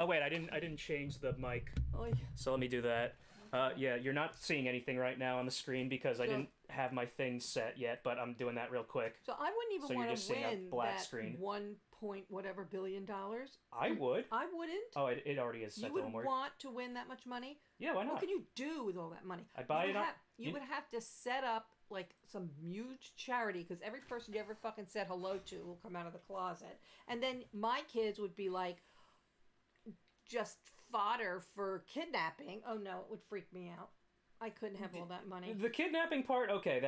Oh wait, I didn't change the mic. Oy. So let me do that. Yeah, you're not seeing anything right now on the screen because I didn't have my thing set yet, but I'm doing that real quick. So I wouldn't even want to win black that screen. 1 point whatever billion dollars. I would. I wouldn't. Oh, it already is set You to would Omori. want to win that much money? Yeah, why not? What can you do with all that money? I'd buy it up. You would have to set up like some huge charity because every person you ever fucking said hello to will come out of the closet. And then my kids would be like just fodder for kidnapping. Oh no, it would freak me out. I couldn't have all that money. The kidnapping part, okay,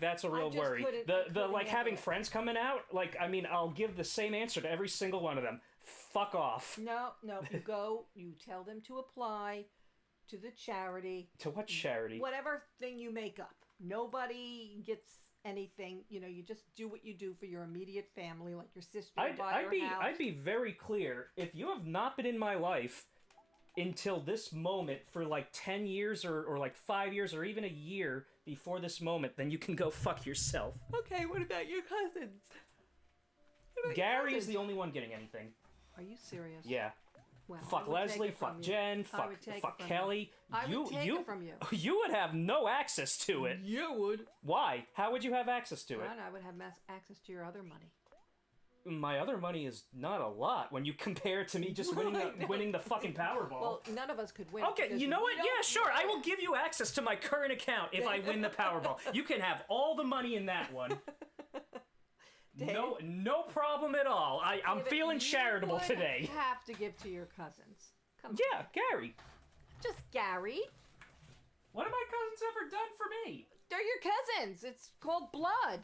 that's a real worry. The like having friends coming out, like, I mean, I'll give the same answer to every single one of them. Fuck off. No, you tell them to apply to the charity. To what charity? Whatever thing you make up. Nobody gets anything. You know, you just do what you do for your immediate family, like your sister. I'd be very clear. If you have not been in my life until this moment for like 10 years or like 5 years or even a year before this moment, then you can go fuck yourself. Okay, what about your cousins? Gary is the only one getting anything. Are you serious? Yeah. Well, fuck Leslie, fuck Jen, fuck Kelly. I would take it from you. You would have no access to it. You would. Why? How would you have access to it? I would have access to your other money. My other money is not a lot when you compare it to me just winning the fucking Powerball. Well, none of us could win. Okay, you know what? Yeah, sure. I will give you access to my current account if I win the Powerball. You can have all the money in that one. Dave, no problem at all. I'm feeling charitable today. You have to give to your cousins. Come on. Gary. Just Gary. What have my cousins ever done for me? They're your cousins. It's called blood.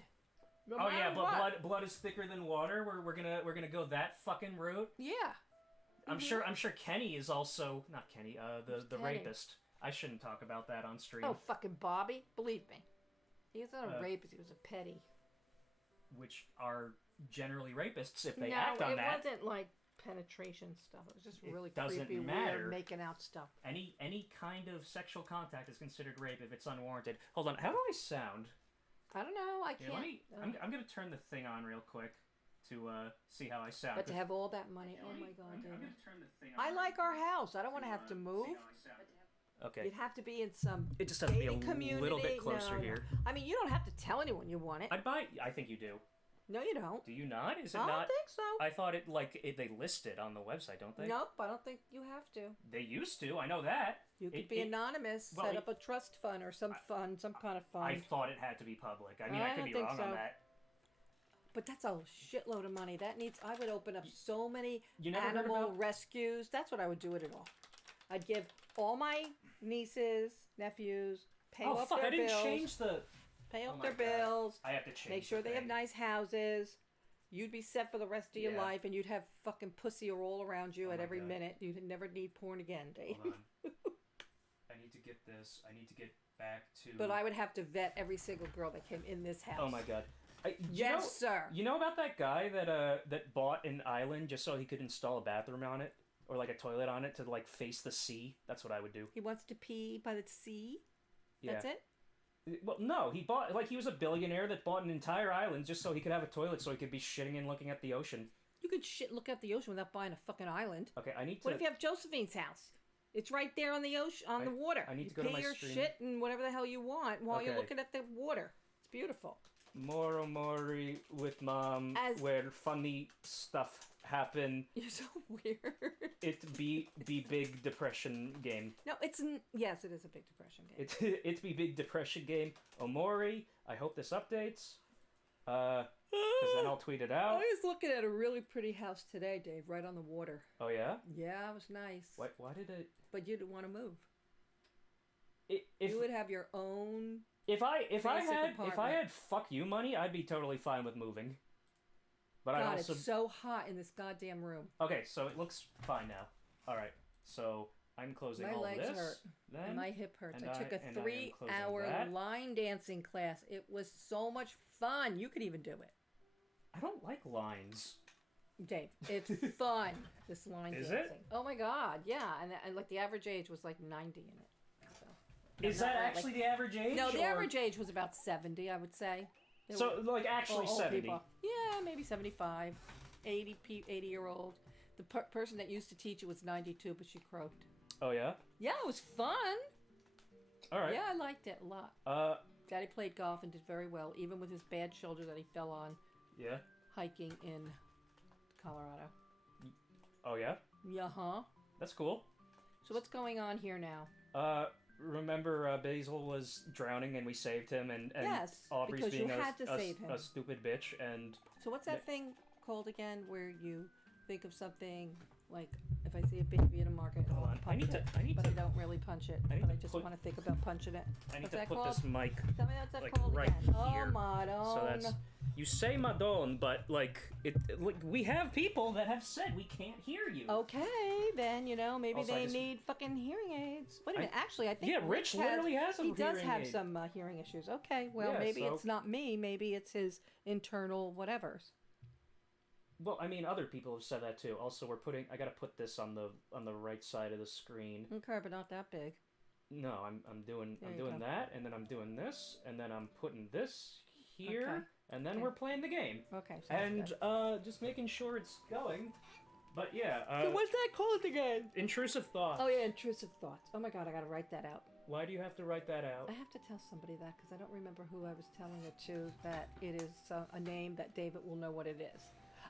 Oh yeah, but blood is thicker than water. We're gonna go that fucking route. Yeah. I'm sure Kenny is also not Kenny. The rapist. I shouldn't talk about that on stream. Oh fucking Bobby! Believe me, he was not a rapist. He was a petty. Which are generally rapists if they act on that. No, it wasn't like penetration stuff. It was just really creepy, weird, making out stuff. Any kind of sexual contact is considered rape if it's unwarranted. Hold on, how do I sound? I don't know. I can't. I'm gonna turn the thing on real quick to see how I sound. But to have all that money, oh my god, I'm gonna turn the thing on. I like our house. I don't want to have to move. Okay. You'd have to be in some It just has to be a community. little bit closer here. I mean, you don't have to tell anyone you want it. I think you do. No, you don't. Do you not? Is it not? not? I don't think so. I thought they list it on the website, don't they? Nope, I don't think you have to. They used to. I know that. You could be anonymous, set up a trust fund or some kind of fund. I thought it had to be public. I mean, I could be wrong on that. But that's a shitload of money. I would open up so many animal rescues. That's what I would do it all. I'd give all my nieces, nephews, pay off their bills. I didn't change the... Pay off their bills. I have to change. Make sure they have nice houses. You'd be set for the rest of your life, and you'd have fucking pussy all around you at every minute. You'd never need porn again, Dave. Hold on. I need to get this. I need to get back to... But I would have to vet every single girl that came in this house. Oh my god. Yes, sir. You know about that guy that bought an island just so he could install a bathroom on it? Or like a toilet on it to like face the sea? That's what I would do. He wants to pee by the sea? Yeah. That's it? Well, no, he was a billionaire that bought an entire island just so he could have a toilet so he could be shitting and looking at the ocean. You could look at the ocean without buying a fucking island. Okay, I need to... What if you have Josephine's house? It's right there on the ocean, on the water. I need to go to my your stream. shit and whatever the hell you want while you're looking at the water. It's beautiful. More Omori with Mom, where funny stuff happen. You're so weird. It be big depression game. No, yes, it is a big depression game. It's be big depression game. Omori, I hope this updates. Because then I'll tweet it out. I was looking at a really pretty house today, Dave, right on the water. Oh yeah? Yeah, it was nice. Why did it? But you didn't want to move. You would have your own. If I had fuck you money, I'd be totally fine with moving. But God, it's so hot in this goddamn room. Okay, so it looks fine now. All right, so I'm closing all this. My legs hurt. Then, and my hip hurts. I took a 3-hour line dancing class. It was so much fun. You could even do it. I don't like lines. Dave, it's fun. This line dancing. Is it? Oh my God, yeah. And like the average age was like 90 in it. So. Is that actually the aaverage age? No, the average age was about 70, I would say. So, like, actually 70? People. Yeah, maybe 75, 80-year-old. The person that used to teach it was 92, but she croaked. Oh yeah. Yeah, it was fun. All right. Yeah, I liked it a lot. Daddy played golf and did very well, even with his bad shoulder that he fell on. Yeah. Hiking in Colorado. Oh yeah. Yeah, huh? That's cool. So what's going on here now? Remember Basil was drowning and we saved him, and yes, Aubrey's because being you had to save him. a stupid bitch, and... So what's that thing called again, where you think of something, like, if I see a baby in a market, Hold on. I don't really punch it, but I just want to think about punching it. I need What's to that put called? this mic, Tell me what's that like, called right again. here. Oh, Madone. So that's... You say Madone, but, like, like, we have people that have said we can't hear you. Okay, then, maybe Also, they need fucking hearing aids. Wait a minute, actually, I think Yeah, Rich literally has some He does hearing have aid. some hearing issues. Okay, well, Yeah, maybe so- it's not me. Maybe it's his internal whatevers. Well, I mean, other people have said that too. Also, I gotta put this on the right side of the screen. Okay, but not that big. No, I'm doing There you go. that, and then I'm doing this, and then I'm putting this here, Okay. and then Okay. we're playing the game. Okay, sounds And good. just making sure it's going. But yeah, So what's that called again? intrusive thoughts. Oh yeah, intrusive thoughts. Oh my god, I gotta write that out. Why do you have to write that out? I have to tell somebody that because I don't remember who I was telling it to. That it is a name that David will know what it is.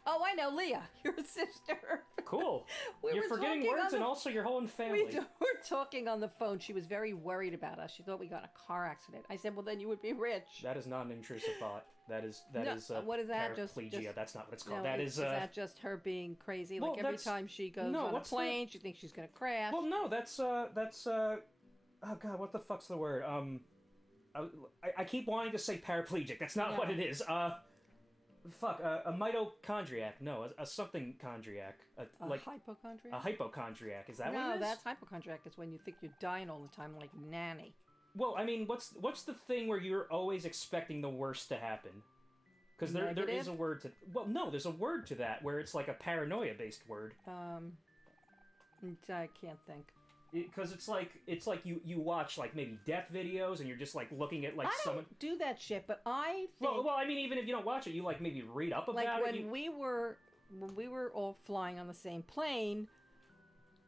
Oh, I know, Leah, your sister. Cool. We You're were forgetting talking words on and the- also your whole family. We were talking on the phone. She was very worried about us. She thought we got in a car accident. I said, well, then you would be rich. That is not an intrusive thought. That is No, what is that? paraplegia. Just- That's not what it's called. No, that is that just her being crazy? Well, Like every that's- time she goes no, on a what's the- plane, she thinks she's going to crash. Well, no, that's oh god, what the fuck's the word? I keep wanting to say paraplegic. That's not No. what it is. A mitochondriac. No, a something chondriac. Like Hypochondriac? a hypochondriac. Is that no, what it is? that's hypochondriac. Is when you think you're dying all the time, like nanny. Well, I mean, what's the thing where you're always expecting the worst to happen? Because there is Negative? a word to. Well, no, there's a word to that where it's like a paranoia-based word. I can't think. Because it's like you watch like maybe death videos and you're just like looking at like I someone. don't do that shit, but I think Well, I mean, even if you don't watch it, you like maybe read up about like it. when we were all flying on the same plane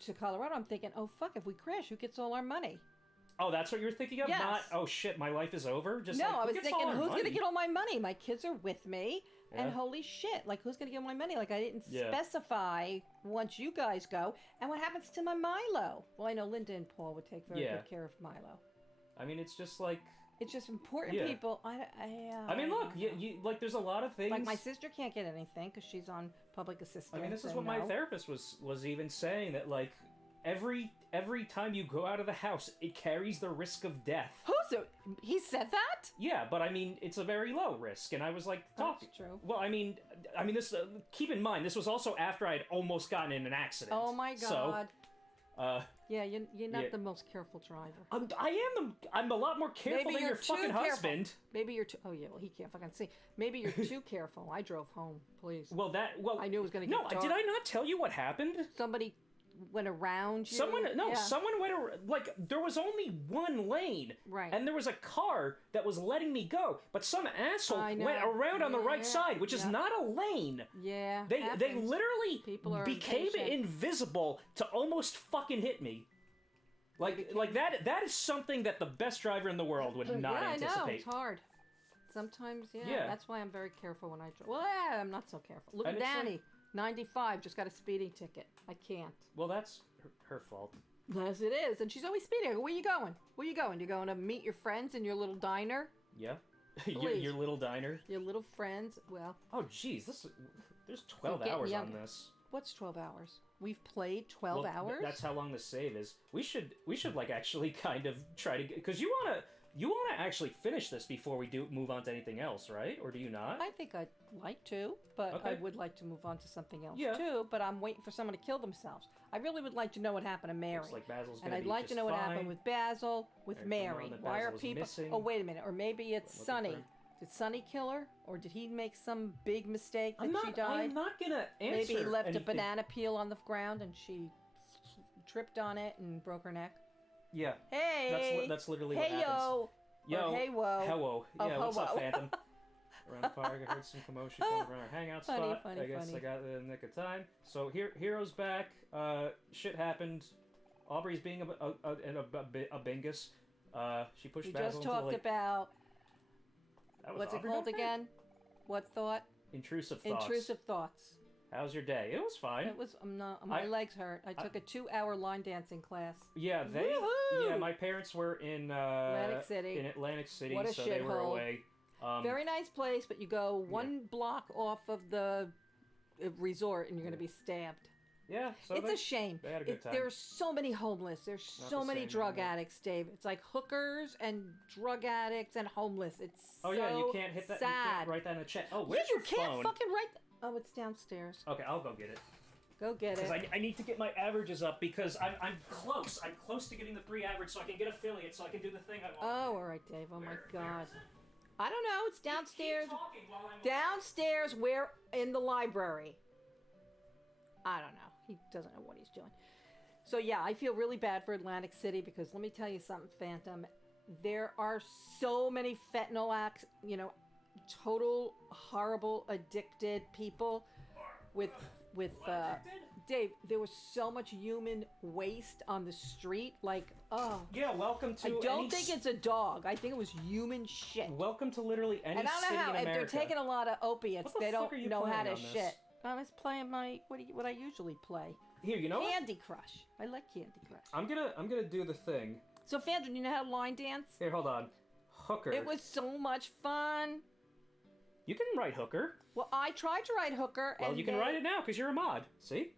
to Colorado, I'm thinking, oh fuck, if we crash, who gets all our money? Oh, that's what you're thinking of? Yes. Not, oh shit, my life is over? Just No, like, I who was gets thinking, all our who's money? gonna get all my money? My kids are with me, and Yeah. holy shit, like who's gonna get my money? Like I didn't Yeah. specify once you guys go, and what happens to my Milo? Well, I know Linda and Paul would take very Yeah. good care of Milo. I mean, it's just like... It's just important Yeah. people. I mean, look, don't know. you like, there's a lot of things... Like my sister can't get anything because she's on public assistance. I mean, this is and what my no. therapist was even saying, that like, every time you go out of the house, it carries the risk of death. Who's it? He said that? Yeah, but I mean, it's a very low risk, and I was like, That's true. Well, I mean, this. Keep in mind, this was also after I had almost gotten in an accident. Oh my god. So, yeah, you're not yeah. the most careful driver. I'm a lot more careful Maybe than you're your fucking too careful. husband. Maybe you're too. Oh yeah, well he can't fucking see. Maybe you're too careful. I drove home. Please. Well, I knew it was gonna get No, dark. did I not tell you what happened? Somebody went around you. Someone Yeah. went around, like, there was only one lane. Right. And there was a car that was letting me go, but some asshole I know. went around on the right Yeah, side, which is yeah. not a lane. Yeah. They happens. literally People are became impatient. invisible to almost fucking hit me. Like that is something that the best driver in the world would not yeah, I know. anticipate. It's hard. Sometimes, yeah, Yeah. That's why I'm very careful when I drive. Well, yeah, I'm not so careful. Look And at it's like- Danny, 95, just got a speeding ticket. I can't. Well, that's her fault. Yes, it is. And she's always speeding. I go, where you going? Where you going? You going to meet your friends in your little diner? Yeah. your, Please. your little diner. Your little friends? Well, Oh, jeez, there's 12 getting hours on younger. this. what's 12 hours? We've played 12 Well, hours? That's how long the save is. We should like actually kind of try to, because you wanna actually finish this before we do move on to anything else, right? Or do you not? I think I'd like to, but Okay. I would like to move on to something else Yeah. too. But I'm waiting for someone to kill themselves. I really would like to know what happened to Mary. Looks like Basil's And gonna I'd be like to just know what fine. happened with Basil, with Alright, Mary. we know that Why are Basil was people? missing. Oh, wait a minute. Or maybe it's Looking Sunny. for- Did Sunny kill her, or did he make some big mistake that I'm she died? not gonna answer. Maybe he left anything. a banana peel on the ground and she tripped on it and broke her neck. Yeah. Hey, That's literally hey what happens. yo, Yo. or hey whoa. Hello. Oh, Yeah. What's up, hello. Phantom? around the park. I heard some commotion coming from our hangout spot. I guess I got it in the nick of time. So Hero's back. Shit happened. Aubrey's being a bingus. She pushed Basil just talked into, about... What's Aubrey it called back there? again? What thought? Intrusive thoughts. Intrusive thoughts. How's your day? It was fine. It was. My legs hurt. I took a 2-hour line dancing class. Yeah, Woohoo! Yeah, my parents were in Atlantic City. In Atlantic City, What a so they were shithole. away. Very nice place, but you go one block off of the resort and you're going to be stabbed. Yeah, so it's a shame. They had a good time. There's so many homeless. There's so many drug addicts, Dave. It's like hookers and drug addicts and homeless. It's so yeah, you can't hit that. sad. You can't write that in the chat. Oh, where's you your can't phone? fucking write. Oh, it's downstairs. Okay, I'll go get it. Go get it. Because I need to get my averages up because I'm close. I'm close to getting the 3 average so I can get affiliate so I can do the thing I want. Oh, all right, Dave. Oh my God. I don't know. It's downstairs. Keep talking while I'm Downstairs, where in the library. I don't know. He doesn't know what he's doing. So yeah, I feel really bad for Atlantic City because let me tell you something, Phantom. There are so many fentanyl acts, total horrible addicted people with Dave, there was so much human waste on the street. Like, oh. Yeah, welcome to. I don't think it's a dog. I think it was human shit. Welcome to literally any and I don't city know how. in If America. they're taking a lot of opiates, What the they fuck don't are you know how playing to on this? shit. I was playing my what I usually play. Here, you know what? Candy Crush. I like Candy Crush. I'm gonna do the thing. So, Phantom, you know how to line dance? Here, hold on. Hooker. It was so much fun. You can write hooker. Well, I tried to write hooker. Well, and you can write it now because you're a mod. See?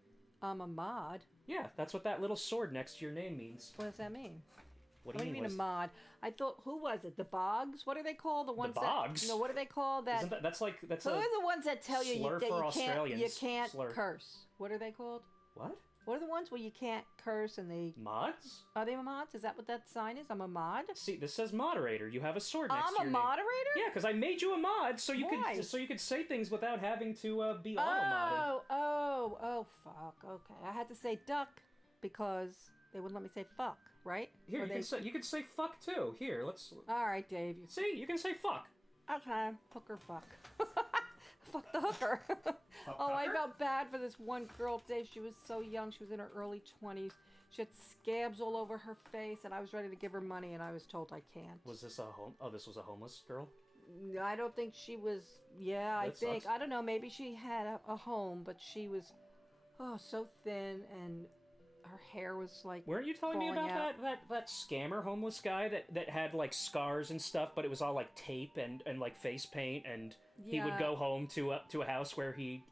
I'm a mod. Yeah, that's what that little sword next to your name means. What does that mean? What do you mean? A mod? I thought, who was it? The Bogs? What are they called? The ones Bogs? that... No, what are they called? That. That's Who are the ones that tell you slur that for you Australians. can't Slur. curse? What are they called? What? What are the ones where you can't curse and they... Mods? Are they mods? Is that what that sign is? I'm a mod? See, this says moderator. You have a sword next to your I'm a name. moderator? Yeah, because I made you a mod so you Why? could say things without having to be auto-modded. Oh, fuck. Okay. I had to say duck because they wouldn't let me say fuck, right? Here, you can say fuck too. Here, let's... All right, Dave. See, you can say fuck. Okay. Hooker fuck. Fuck the hooker. Oh, I felt bad for this one girl, Dave. She was so young. She was in her early 20s. She had scabs all over her face, and I was ready to give her money, and I was told I can't. Was this a home? Oh, this was a homeless girl? I don't think she was... Yeah, I think. Sucks. I don't know. Maybe she had a home, but she was, so thin, and her hair was like... Weren't you telling me falling about out. that scammer homeless guy that had like scars and stuff, but it was all like tape and like face paint, and he would go home to a house where he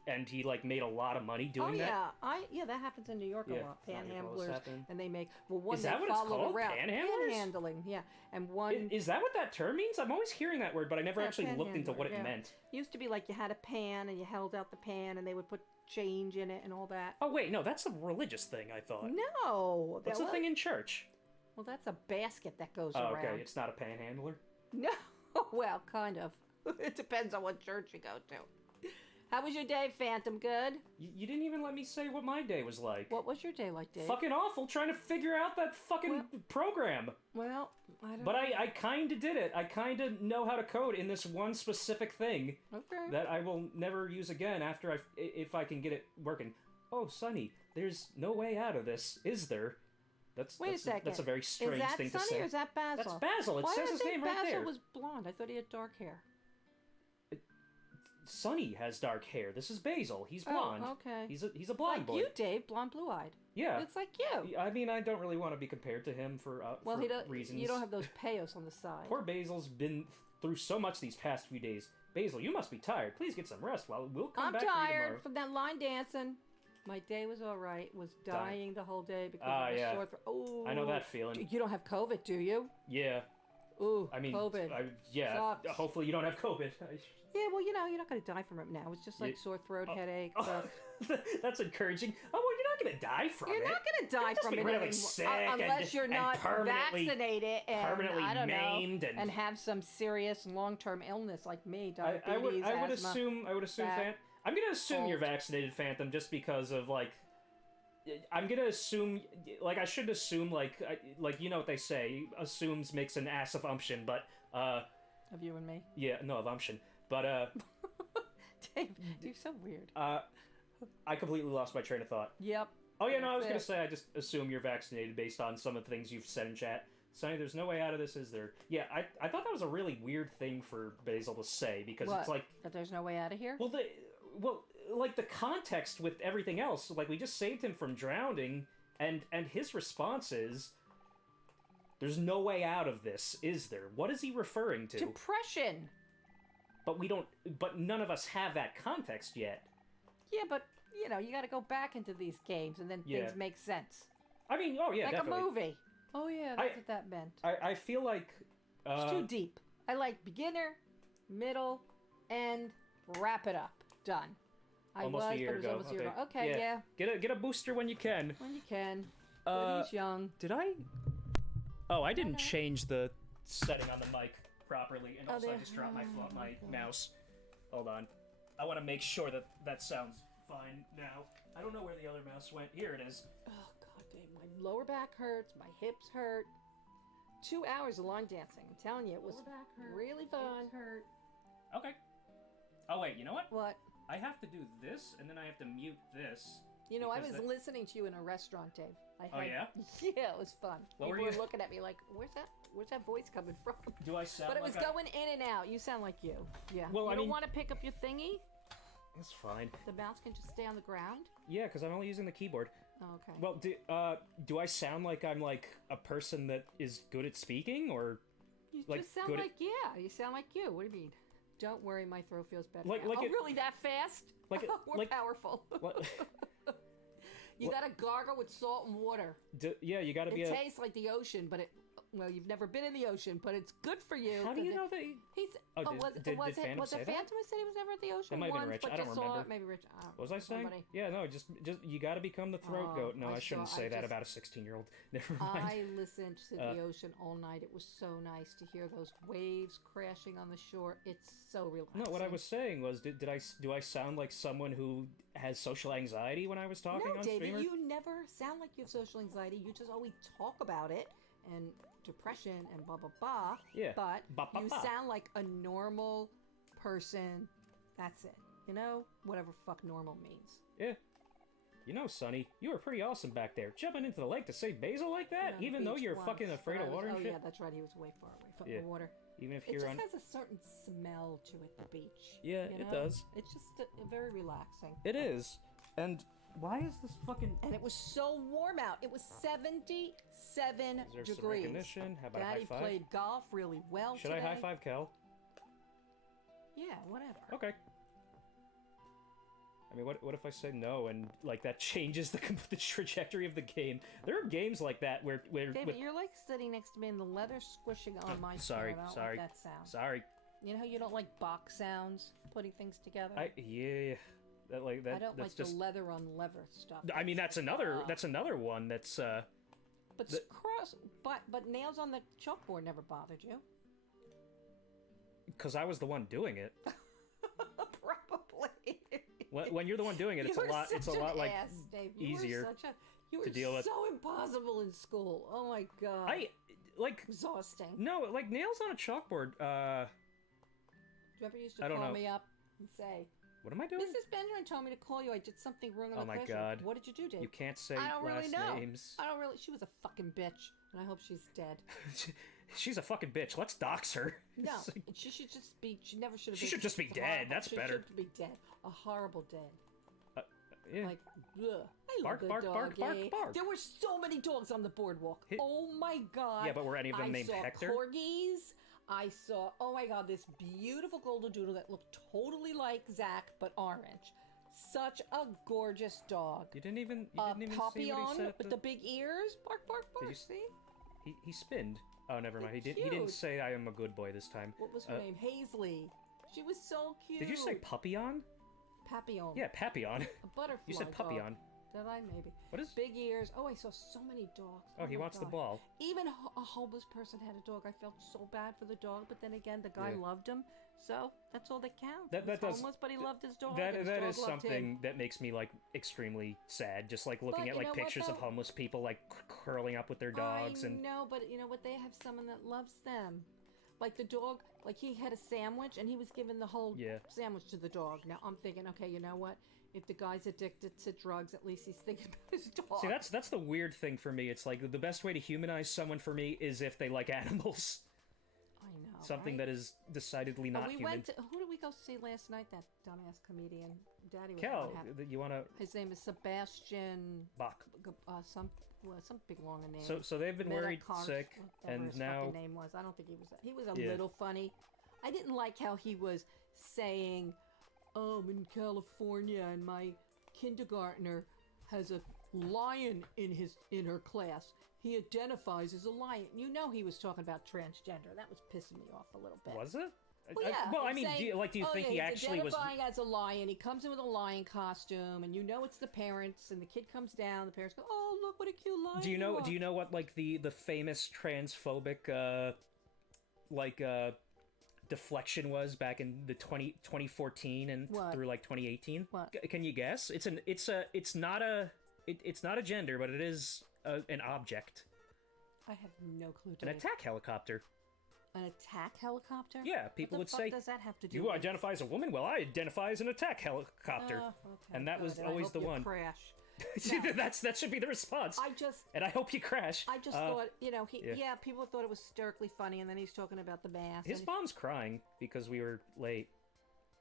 like made a lot of money doing that? Yeah, that happens in New York a lot. Panhandlers, and they make Is that what it's called? Panhandlers? Panhandling, yeah. And one is that what that term means? I'm always hearing that word, but I never actually looked into what it yeah. meant. It used to be like you had a pan and you held out the pan and they would put change in it and all that. Oh wait, no, that's a religious thing. I thought. No, That's a thing in church. Well, that's a basket that goes Oh, around. okay, it's not a panhandler. No, well, kind of. It depends on what church you go to. How was your day, Phantom? Good? You didn't even let me say what my day was like. What was your day like, Dave? Fucking awful trying to figure out that fucking program. Well, I don't know. But I kind of did it. I kind of know how to code in this one specific thing that I will never use again after if I can get it working. Oh, Sonny, there's no way out of this, is there? Wait a second. That's a very strange thing to say. Is that Sonny or is that Basil? That's Basil. It says his name right there. Basil was blonde. I thought he had dark hair. Sonny has dark hair. This is Basil. He's blonde. Oh, okay. He's a blonde boy. Like you, Dave. Blonde, blue-eyed. Yeah. It's like you. I mean, I don't really want to be compared to him for reasons. You don't have those payos on the side. Poor Basil's been through so much these past few days. Basil, you must be tired. Please get some rest. We'll come back for you tomorrow. I'm tired from that line dancing. My day was all right. Was dying the whole day because of the sore throat. Oh, I know that feeling. You don't have COVID, do you? Yeah. Ooh, I mean, COVID. Sucks. Hopefully you don't have COVID. Yeah, well, you're not going to die from it now. It's just like sore throat, headache. That's encouraging. Oh, well, you're not going to die from it. You're not going to die from it really sick unless you're not vaccinated and permanently I don't maimed know, and have some serious long-term illness like me, diabetes, I would asthma, assume. I'm going to assume you're vaccinated, Phantom, just because of like. I'm gonna assume, like, I should assume, like you know what they say, assumes makes an ass of umption, but, Of you and me? Yeah, no, of umption, But Dave, you're so weird. I completely lost my train of thought. Yep. Oh yeah, no, I was That's gonna say I just assume you're vaccinated based on some of the things you've said in chat. Sonny, there's no way out of this, is there? Yeah, I thought that was a really weird thing for Basil to say because What? it's like, That there's no way out of here? well, like the context with everything else, like we just saved him from drowning, and his response is, "There's no way out of this, is there?" What is he referring to? Depression. But we don't. But none of us have that context yet. Yeah, but, you know, you gotta go back into these games and then Yeah. things make sense. I mean, oh yeah, like definitely. a movie. Oh yeah, that's what that meant. I feel like It's too deep. I like beginner, middle, end, wrap it up. Done. Almost a year ago. Okay, yeah. Get a booster when you can. When you can. But he's young. Did I? Oh, I didn't change the setting on the mic properly, and also I just dropped my mouse. Hold on. I want to make sure that that sounds fine now. I don't know where the other mouse went. Here it is. Oh god damn, my lower back hurts, my hips hurt. 2 hours of line dancing. I'm telling you, it was really fun. Okay. Oh wait, you know what? What? I have to do this, and then I have to mute this. You know, I was because listening to you in a restaurant, Dave. Oh, yeah? Yeah, it was fun. What were People you- were looking at me like, where's that voice coming from? Do I sound But it was like going in and out. You sound like you. Yeah. Well, you I don't mean- want to pick up your thingy? It's fine. The mouse can just stay on the ground? Yeah, because I'm only using the keyboard. Oh, okay. Well, do I sound like I'm like a person that is good at speaking, or You like, just sound good at- like, yeah, you sound like you. What do you mean? Don't worry, my throat feels better. Like- now. like oh, it- really? That fast? like it- We're like- powerful. what? You gotta gargle with salt and water. Yeah, you got to be It a. tastes like the ocean, but well, you've never been in the ocean, but it's good for you. How do 'cause you it- know that? He's. Oh, was did it Phantom say that? Phantom who said he was never at the ocean? That might have been once, Rich. but I don't just saw remember. it. Maybe Rich. What was I saying? somebody. Yeah, no, just you got to become the throat Oh, goat. No, I I shouldn't saw- say I that just- about a 16-year-old. Never mind. I listened to the ocean all night. It was so nice to hear those waves crashing on the shore. It's so relaxing. No, what I was saying was, do I sound like someone who has social anxiety when I was talking No, on David, streamer? you never sound like you have social anxiety. You just always talk about it and depression and blah blah blah. Yeah. But Ba, ba, you ba. sound like a normal person. That's it. You know, whatever fuck normal means. Yeah. You know, Sonny, you were pretty awesome back there, jumping into the lake to save Basil like that, On the even though beach you're once, fucking afraid but I of was- water and oh shit. yeah, that's right. He was way far away from Yeah. the water. Even if It you're just on. has a certain smell to it, the beach. Yeah, you it know? does. It's just very relaxing. It is. And why is this fucking? And it was so warm out. It was 77 Is there some degrees. recognition? How about a Daddy high five? played golf really well Should today. I high five Kel? Yeah, whatever. Okay. I mean, what if I say no and like that changes the trajectory of the game? There are games like that where David, with, you're like sitting next to me and the leather squishing on my sorry, chair. I don't sorry. like that sound. sorry, You know how you don't like box sounds, putting things together? yeah, that like that. I don't that's like just. the leather on leather stuff. I mean, that's another one that's But the- but nails on the chalkboard never bothered you. because I was the one doing it. Probably. When you're the one doing it, it's a You were lot. It's a such lot an like ass, Dave. You easier were you were to deal with. so impossible in school. Oh my god. I like Exhausting. no like nails on a chalkboard. Do you ever used to I don't call know. me up and say, What am I doing? Mrs. Benjamin told me to call you. I did something wrong on Oh the my classroom. God. What did you do, Dave? You can't say I don't last really know. names. I don't really. She was a fucking bitch, and I hope she's dead. She's a fucking bitch. Let's dox her. No, It's like- she should just be. She never should have. She been. should just be It's dead. horrible. That's She better. should be dead. A horrible dead. yeah. Like, ugh. I Bark, love bark, the bark, bark, doggy. bark. There were so many dogs on the boardwalk. Oh my god. Yeah, but were any of them I named saw Hector? Corgis. I saw, oh my god, this beautiful golden doodle that looked totally like Zach, but orange. Such a gorgeous dog. You didn't even. A see what he papillon said at with the big ears. Bark, bark, bark. you See? He spinned. Oh, never mind. He They're didn't cute. say I am a good boy this time. What was her name? Hazley. She was so cute. Did you say Papillon? Papillon? Yeah, Papillon. A butterfly. You said dog. Papillon. Did I? Maybe. What is? Big ears. Oh, I saw so many dogs. Oh, he my wants the God. ball. Even a homeless person had a dog. I felt so bad for the dog, but then again, the guy Yeah. loved him, so that's all that counts. That He was does- homeless, but he loved his dog. That and his that dog is loved something him. that makes me like extremely sad. Just like looking But at you like know what, pictures of though? homeless people like curling up with their dogs I and know, but you know what? They have someone that loves them. Like the dog, like he had a sandwich and he was giving the whole Yeah. sandwich to the dog. Now I'm thinking, okay, you know what? If the guy's addicted to drugs, at least he's thinking about his dog. See, that's the weird thing for me. It's like the best way to humanize someone for me is if they like animals. I know. Something right? that is decidedly not we human. went to, who did we go see last night? That dumbass comedian. Daddy was Kel, not happy. you wanna His name is Sebastian. Bach. Some big long name. So they've been worried sick, whatever and his now fucking name was. I don't think he was a Yeah. little funny. I didn't like how he was saying, "Oh, I'm in California and my kindergartner has a lion in her class. He identifies as a lion." You know he was talking about transgender. That was pissing me off a little bit. was it? Well, yeah. Well, I he's mean, saying, do you think yeah, he he's actually was? identifying as a lion? He comes in with a lion costume, and you know it's the parents. And the kid comes down. The parents go, "Oh, look what a cute lion!" Do you know? Do you know what like the famous transphobic deflection was back in the 2014 and What? through like 2018? What? Can you guess? It's not a gender, but it is an object. I have no clue. An attack helicopter. An attack helicopter? Yeah, people would What the fuck say, does that have to do "You with identify as a woman? Well, I identify as an attack helicopter." Okay, and that was good. always I hope the you one. Crash. That should be the response. And I hope you crash. I just thought, yeah. people thought it was hysterically funny, and then he's talking about the mask. His mom's crying because we were late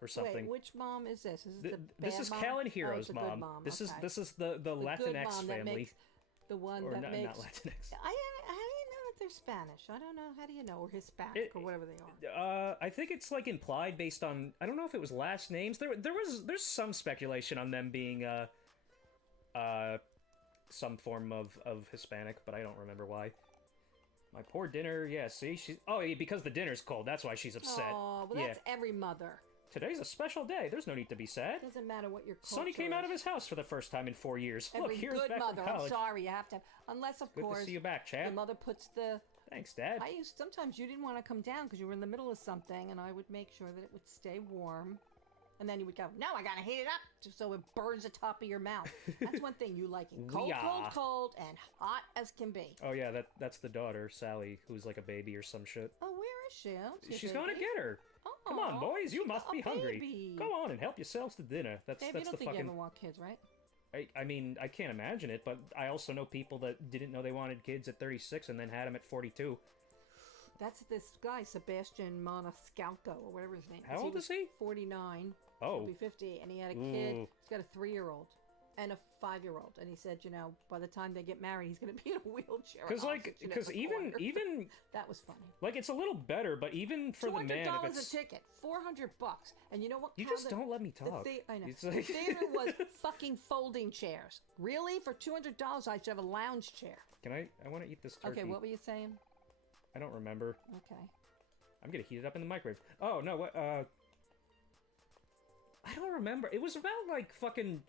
or something. Wait, which mom is this? Is this the This bad is mom? Cal and Oh, Hero's it's the good mom. This okay. is the The good Latinx mom that family. makes the one Or that not makes. Latinx. How do you know that they're Spanish? I don't know. How do you know? Or Hispanic or whatever they are. I think it's like implied based on, I don't know if it was last names. There's some speculation on them being some form of Hispanic, but I don't remember why. My poor dinner, yeah, see, because the dinner's cold, that's why she's upset. Oh, well, that's every mother. Today's a special day, there's no need to be sad. Doesn't matter what your culture Sonny came out of is. his house for the first time in 4 years. Every Look, here's good back mother. from college. I'm sorry, you have to. Unless, of Good course, to see you back, the Chad. mother puts the. Thanks, Dad. Sometimes you didn't want to come down because you were in the middle of something, and I would make sure that it would stay warm. And then you would go, "No, I gotta heat it up just so it burns the top of your mouth." That's one thing you like it cold, Yeah. cold, and hot as can be. Oh yeah, that's the daughter, Sally, who's like a baby or some shit. Oh, where is she? I don't see a She's going to baby. get her. Oh, Come on, boys, you must a be hungry. baby. Go on and help yourselves to dinner. Babe, you That's don't the think you fucking. ever want kids, right? I mean, I can't imagine it, but I also know people that didn't know they wanted kids at 36 and then had them at 42. That's this guy, Sebastian Maniscalco, or whatever his name is. How old is he? 49. Oh. He'll be 50, and he had a kid. Ooh. He's got a 3-year-old and a 5-year-old, and he said, by the time they get married, he's going to be in a wheelchair. Because even that was funny. like it's a little better, but even for the man, if $200 it's a ticket, $400, and you know what? you just don't let me talk. I know. It's The like- theater was fucking folding chairs. Really? For $200, I should have a lounge chair. Can I want to eat this turkey. Okay, what were you saying? I don't remember. Okay. I'm gonna heat it up in the microwave. Oh no, what? I don't remember. It was about like fucking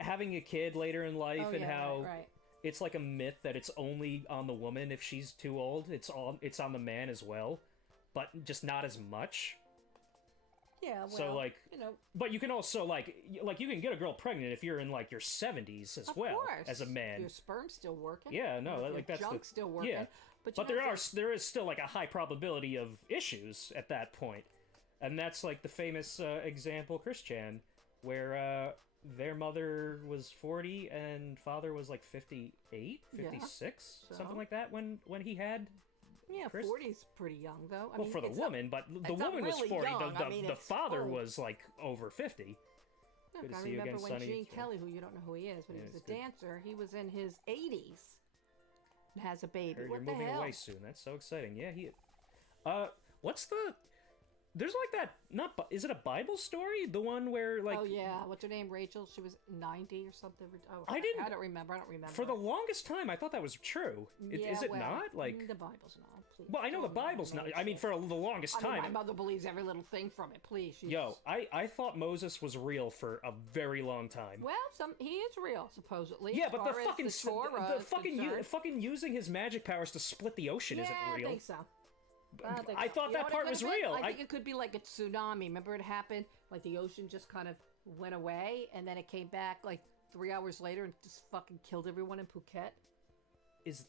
having a kid later in life and how right. it's like a myth that it's only on the woman if she's too old. It's on the man as well, but just not as much. Yeah, well, So like, you know, but you can also like you can get a girl pregnant if you're in like your 70s as of well course, as a man. your sperm's still working. Yeah, no, Or if like your that's the junk's still working. yeah. But But there is still like a high probability of issues at that point, and that's like the famous example Christian, where their mother was 40 and father was like 58, 56, so? something like that when he had. Yeah, Chris? 40's pretty young though. Well, for the woman, but the it's not woman was really 40. young. The I mean, the it's father old. was like over 50. Look, Good to I see you remember again, when Sonny. Gene It's- Kelly, who you don't know who he is, but Yeah, he was it's a good. dancer. He was in his 80s and has a baby. You're What the moving hell? away soon. That's so exciting. Yeah, what's the? There's like that. Is it a Bible story? The one where like. Oh yeah, what's her name? Rachel. She was 90 or something. Oh, I didn't- I don't remember. For the longest time, I thought that was true. Is it not? Like. the Bible's not. Please. Well, I know the Don't make Bible's not. me I mean, upset. for the longest I mean, time. my mother believes every little thing from it. Please, she's... Yo, I thought Moses was real for a very long time. Well, he is real supposedly. Yeah, as but far the as fucking Torah is concerned. fucking using his magic powers to split the ocean isn't Yeah, real. I think so. I thought You know that what it part could was have been? real. I think it could be like a tsunami. Remember it happened? Like the ocean just kind of went away, and then it came back like 3 hours later and just fucking killed everyone in Phuket. Is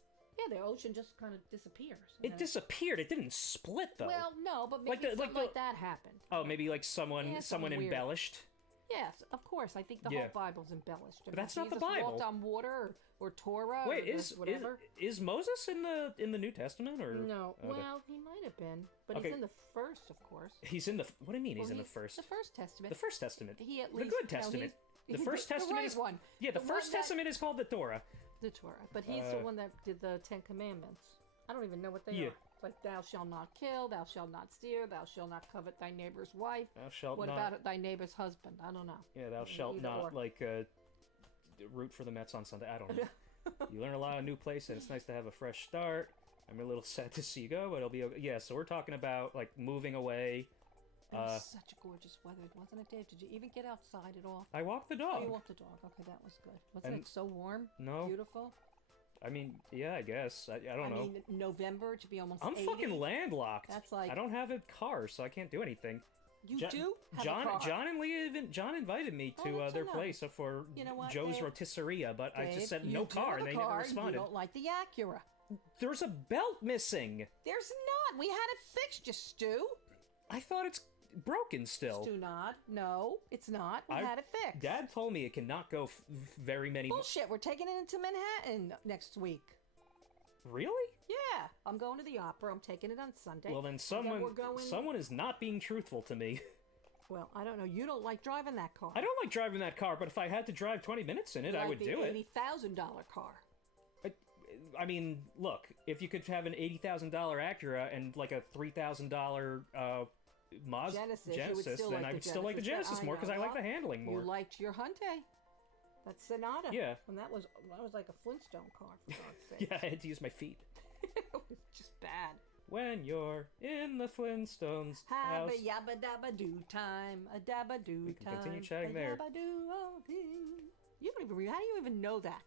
Yeah, the ocean just kind of disappears. It disappeared. It didn't split though. Well, no, but maybe something like that happened. Oh, maybe like someone weird. embellished. Yes, of course. I think the whole Bible's embellished. But that's not Jesus the Bible. Walked on water or Torah. Wait, or whatever. is Moses in the New Testament or No? Okay. Well, he might have been, but he's in the first, of course. He's in the. What do you mean he's in the first? The First Testament. The First Testament. He at least the Good Testament. The First Testament the right is one. Yeah, the First Testament is called the Torah. The Torah, but he's the one that did the Ten Commandments. I don't even know what they are. Like, thou shalt not kill, thou shalt not steal, thou shalt not covet thy neighbor's wife. Thou shalt what not. What about thy neighbor's husband? I don't know. Yeah, thou shalt not root for the Mets on Sunday. I don't know. You learn a lot of new places, and it's nice to have a fresh start. I'm a little sad to see you go, but it'll be okay. Yeah. So we're talking about like moving away. It was such a gorgeous weather, wasn't it, Dave? Did you even get outside at all? I walked the dog. Oh, you walked the dog. Okay, that was good. Wasn't it so warm? No. Beautiful? I mean, yeah, I guess. I don't know. I mean, November to be almost I'm 80. fucking landlocked. That's like... I don't have a car, so I can't do anything. You do have a car. John and Leah, John invited me to their place for Joe's Dave? Rotisseria, but Dave, I just said you no do car, have and a they car, never responded. You don't like the Acura. There's a belt missing. There's not. We had it fixed, you Stu. I thought it's broken still. Stu not. No, it's not. We had it fixed. Dad told me it cannot go very many... Bullshit. We're taking it into Manhattan next week. Really? Yeah. I'm going to the opera. I'm taking it on Sunday. Well, then someone is not being truthful to me. Well, I don't know. You don't like driving that car. I don't like driving that car, but if I had to drive 20 minutes in it, I would do it. $80,000 car. I mean, look, if you could have an $80,000 Acura and like a $3,000 Genesis, then I would still like the Genesis more because I like the handling more. You liked your Hyundai. That Sonata. Yeah. And that was like a Flintstone car, for God's sake. Yeah, I had to use my feet. It was just bad. When you're in the Flintstones house. Habba yabba dabba doo time, a dabba doo time. We can continue chatting there. You don't even. How do you even know that?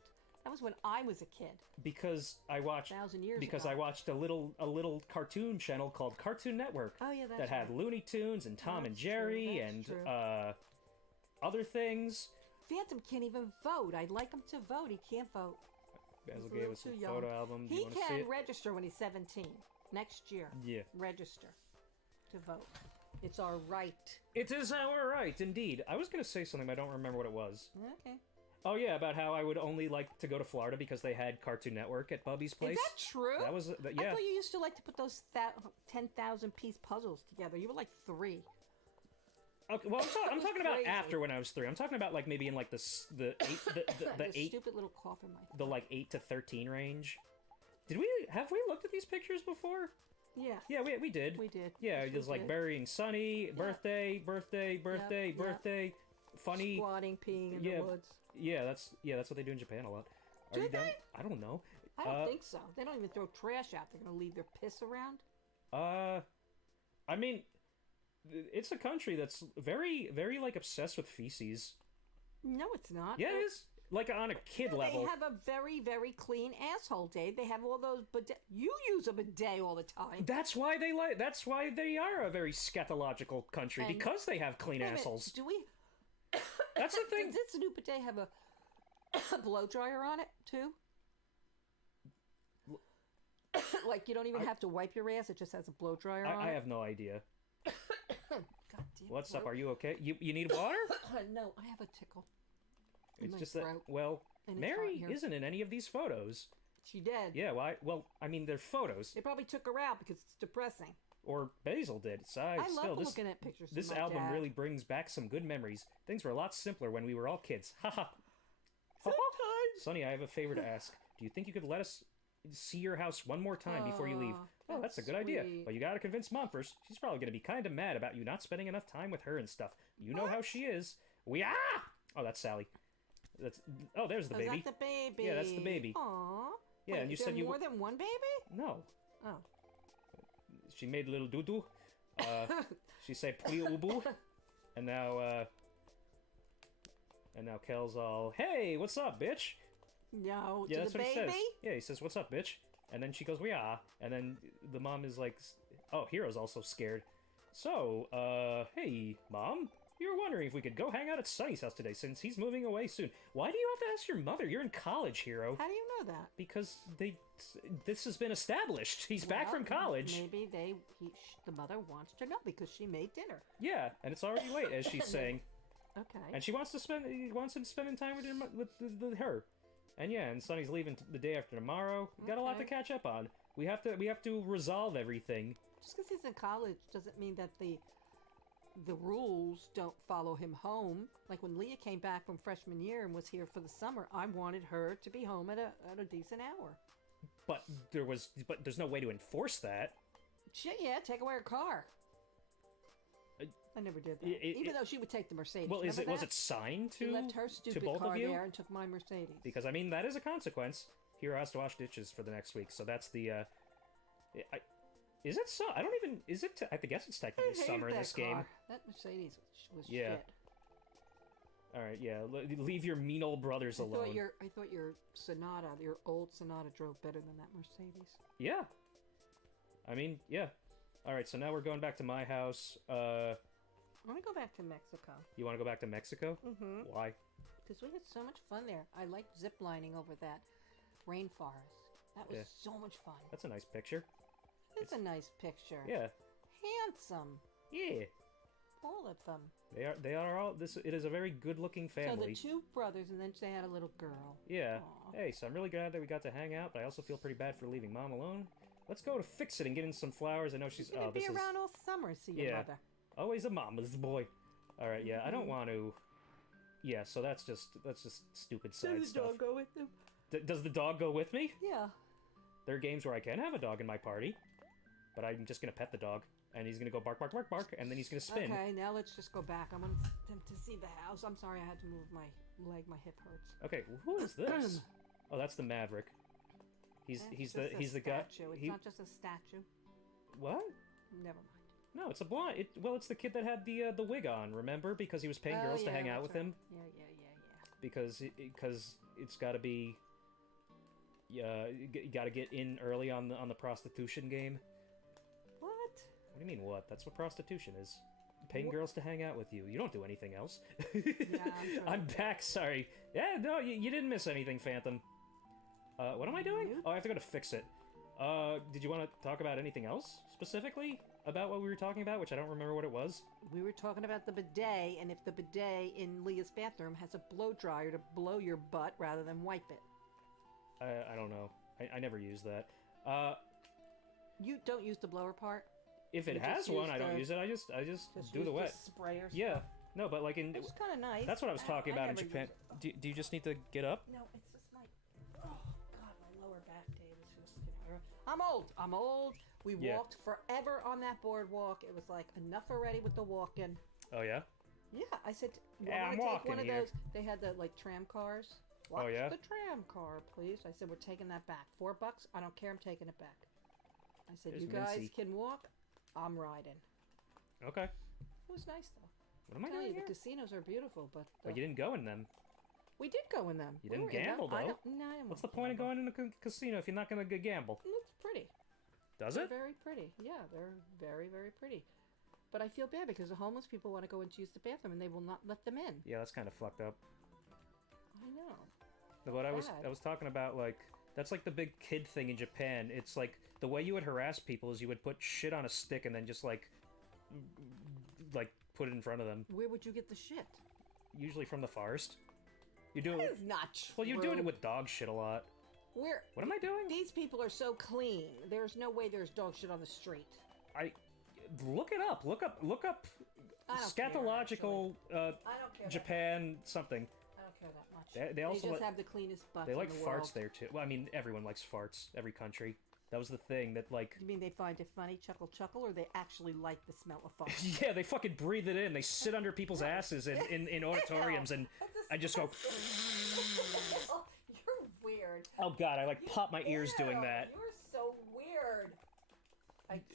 That was when I was a kid. Because I watched 1,000 years because ago. I watched a little cartoon channel called Cartoon Network. Oh yeah, that's that had Looney Tunes and Tom and Jerry and other things. Phantom can't even vote. I'd like him to vote. He can't vote. Basil gave us a photo album. Do you want to see it? He can register when he's 17 next year. Yeah. Register to vote. It's our right. It is our right, indeed. I was going to say something, but I don't remember what it was. Okay. Oh yeah, about how I would only like to go to Florida because they had Cartoon Network at Bubby's place. Is that true? That was yeah. I thought you used to like to put those 10,000 piece puzzles together. You were like 3. Okay, well, I'm talking about after when I was 3. I'm talking about like maybe in like the 8 stupid little cough in my throat. The like 8 to 13 range. Have we looked at these pictures before? Yeah. Yeah, we did. We did. Yeah, yes, it was like burying Sunny, birthday, funny. Squatting, peeing in the woods. Yeah, that's what they do in Japan a lot. Are do you they? done? I don't know. I don't think so. They don't even throw trash out. They're gonna leave their piss around. I mean, it's a country that's very, very like obsessed with feces. No, it's not. Yeah, it is. Like on a kid level. They have a very, very clean asshole, Dave. They have all those bidet. You use a bidet all the time. That's why they are a very scatological country, because they have clean assholes. Do we? That's the thing. Does this new bidet have a blow dryer on it too? Like you don't even have to wipe your ass; it just has a blow dryer on it. I have no idea. God damn. What's up? Are you okay? You need water? No, I have a tickle. It's just that. Well, Mary isn't in any of these photos. She did. Yeah. Why? Well, I mean, they're photos. They probably took her out because it's depressing. Or Basil did. I love looking at pictures. This album really brings back some good memories. Things were a lot simpler when we were all kids. Haha. Sonny, I have a favor to ask. Do you think you could let us see your house one more time before you leave? Oh, that's a good idea. But you gotta convince Mom first. She's probably gonna be kind of mad about you not spending enough time with her and stuff. You know how she is. Oh, that's Sally. There's the baby. Is that the baby? Yeah, that's the baby. Aww. Yeah, and you said you more than one baby? No. Oh. She made a little doo-doo. She said pli ubu. And now Kel's all, hey, what's up, bitch? No, yeah, to that's the what baby? he says. Yeah, he says, what's up, bitch? And then she goes, yeah. And then the mom is like, oh, Hero's also scared. So, hey, Mom, We were wondering if we could go hang out at Sonny's house today since he's moving away soon. Why do you have to ask your mother? You're in college, Hero. How do you know that? Because this has been established. He's back from college. Maybe the mother wants to know because she made dinner. Yeah, and it's already late, as she's saying. Okay. And he wants him spending time with her. And yeah, and Sonny's leaving the day after tomorrow. We got a lot to catch up on. We have to resolve everything. Just because he's in college doesn't mean that the rules don't follow him home. Like when Leah came back from freshman year and was here for the summer, I wanted her to be home at a decent hour. But there's no way to enforce that. Shit, yeah, take away her car. I never did that. Even though she would take the Mercedes. Well, was it signed to? She left her stupid both car of you? there and took my Mercedes. Because I mean that is a consequence. Hero has to wash dishes for the next week, so that's the. Is it so? I don't even. Is it? I guess it's technically summer in this game. That Mercedes was yeah. shit. All right, yeah. Leave your mean old brothers alone. I thought your Sonata, your old Sonata, drove better than that Mercedes. Yeah. I mean, yeah. All right, so now we're going back to my house. I want to go back to Mexico. You want to go back to Mexico? Mm-hmm. Why? Because we had so much fun there. I liked ziplining over that rainforest. That was so much fun. That's a nice picture. It's a nice picture. Yeah. Handsome. Yeah. All of them. They are all. It is a very good-looking family. So the two brothers, and then they had a little girl. Yeah. Aww. Hey, so I'm really glad that we got to hang out, but I also feel pretty bad for leaving Mom alone. Let's go to Fix It and get in some flowers. I know she's. Gonna be around all summer. See your mother. Always a mama's boy. All right. Yeah. I don't want to. Yeah. So that's just stupid side stuff. Does the dog go with them? Does the dog go with me? Yeah. There are games where I can have a dog in my party, but I'm just gonna pet the dog, and he's gonna go bark, bark, bark, bark, and then he's gonna spin. Okay, now let's just go back. I want them to see the house. I'm sorry, I had to move my leg. My hip hurts. Okay, who is this? Oh, that's the Maverick. He's the guy. It's not just a statue. What? Never mind. No, it's a blonde. It's the kid that had the wig on. Remember, because he was paying girls to hang out with him. Yeah. Because it's got to be. You got to get in early on the prostitution game. What? What do you mean what? That's what prostitution is. Paying girls to hang out with you. You don't do anything else. Yeah, I'm back. Sorry. Yeah, no, you didn't miss anything, Phantom. What am I doing? Oh, I have to go to Fix It. Did you want to talk about anything else specifically about what we were talking about, which I don't remember what it was? We were talking about the bidet, and if the bidet in Leah's bathroom has a blow dryer to blow your butt rather than wipe it. I don't know. I never use that. You don't use the blower part? If it has one, I don't use it. I just do the wet. Sprayer stuff? Yeah. No, but like in. It's kind of nice. That's what I was talking about in Japan. Do you just need to get up? No, it's just my. Oh God, my lower back, Dave, is just. I'm old. We walked forever on that boardwalk. It was like enough already with the walking. Oh yeah. Yeah, I said. I'm walking one of here. those. They had the like tram cars. Watch the tram car, please. I said, we're taking that back. $4? I don't care. I'm taking it back. I said, you guys can walk. I'm riding. Okay. It was nice, though. What am I doing here? The casinos are beautiful, but... Well, you didn't go in them. We did go in them. You didn't gamble, though. No, I didn't. What's the point of going in a casino if you're not going to gamble? It's pretty. Does They're it? very pretty. Yeah, they're very, very pretty. But I feel bad because the homeless people want to go and use the bathroom, and they will not let them in. Yeah, that's kind of fucked up. I know. What I was talking about, like, that's like the big kid thing in Japan. It's like the way you would harass people is you would put shit on a stick and then just like put it in front of them. Where would you get the shit? Usually from the forest. You do That it. is not true. Well, you do it with dog shit a lot. What am I doing? These people are so clean. There's no way there's dog shit on the street. Look it up. Look up. Scatological Japan something. I don't care that much. They also just have the cleanest butts They like in the farts world. there too. Well, I mean, everyone likes farts. Every country. That was the thing that like. You mean they find it funny, chuckle, or they actually like the smell of farts? Yeah, they fucking breathe it in. They sit under people's asses in auditoriums, and I just go. You're weird. Oh God, I like pop my ears doing that. You're so weird.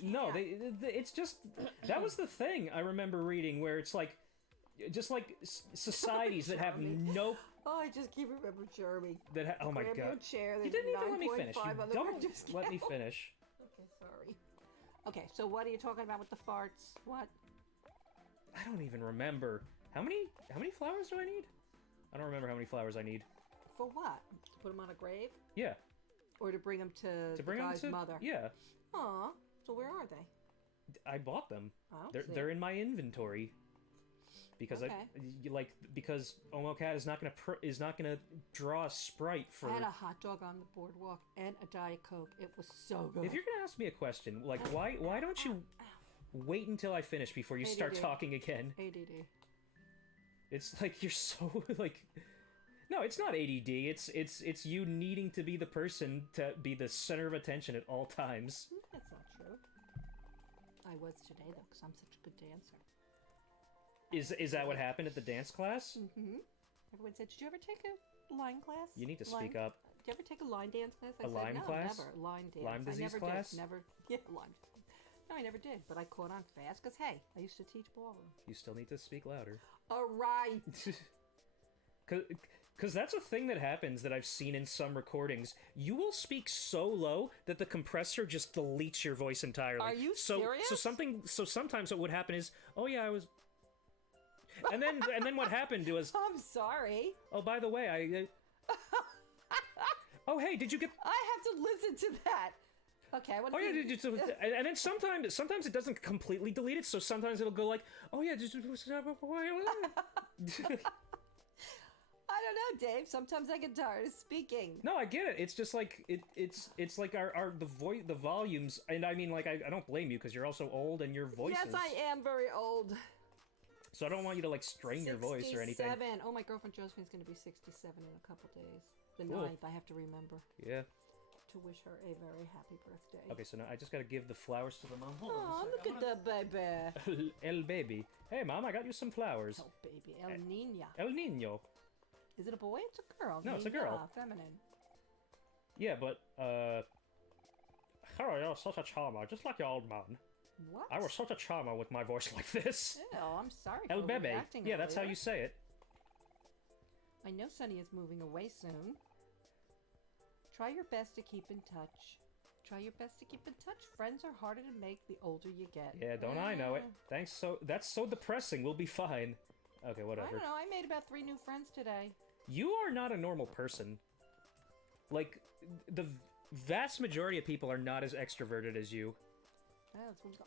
No, it's just that was the thing I remember reading where it's like, just like societies that have no. Oh, I just keep remembering Jeremy. Oh my God! Your chair, you didn't even let me finish. You don't let me finish. Okay, sorry. Okay, so what are you talking about with the farts? What? I don't even remember. How many flowers do I need? I don't remember how many flowers I need. For what? To put him on a grave? Yeah. Or to bring him to the bring guy's them to mother? Yeah. Aw. So where are they? I bought them. I don't see They're it. in my inventory. Because Okay. because Omocat is not gonna draw a sprite for. I had a hot dog on the boardwalk and a Diet Coke. It was so good. If you're gonna ask me a question, like why don't you wait until I finish before you start ADD. talking again? ADD. It's like you're so like. No, it's not ADD. It's you needing to be the person to be the center of attention at all times. That's not true. I was today, though, because I'm such a good dancer. Is that what happened at the dance class? Mm-hmm. Everyone said, did you ever take a line class? You need to speak up. Did you ever take a line dance class? I A said, Lyme no, class? never. Line dance. Lyme I disease never class? Did. Never. Yeah, Lyme. No, I never did, but I caught on fast, because, hey, I used to teach ballroom. You still need to speak louder. All right. Because that's a thing that happens that I've seen in some recordings. You will speak so low that the compressor just deletes your voice entirely. Are you serious? So sometimes what would happen is, oh yeah, I was... And then what happened was, I'm sorry. oh, by the way, oh, hey, did you get... I have to listen to that. Okay, I want to Oh, yeah, did you... And then sometimes it doesn't completely delete it, so sometimes it'll go like, oh, yeah, did you... I don't know, Dave. Sometimes I get tired of speaking. No, I get it. It's just like it's like the volumes, and I mean, like, I don't blame you because you're also old and your voice Yes, is... I am very old. So I don't want you to like strain your voice or anything. 67. Oh, my girlfriend Josephine's going to be 67 in a couple days. The Cool. 9th, I have to remember Yeah. to wish her a very happy birthday. Okay, so now I just gotta give the flowers to the mom. Hold on a Oh, sec. look at that baby. El baby. Hey, mom, I got you some flowers. Oh, baby. El Nina. El Niño. Is it a boy? It's a girl. No, it's a Nina, girl. Feminine. Yeah, but Harry, you're such a charmer, just like your old man. What? I was such a charmer with my voice like this. Ew, I'm sorry El for bebe. reacting Yeah, that's how earlier. you say it. I know Sonny is moving away soon. Try your best to keep in touch. Try your best to keep in touch. Friends are harder to make the older you get. Yeah, don't I know it? Thanks. So that's so depressing. We'll be fine. Okay, I whatever. don't know. I made about 3 new friends today. You are not a normal person. Like, the vast majority of people are not as extroverted as you.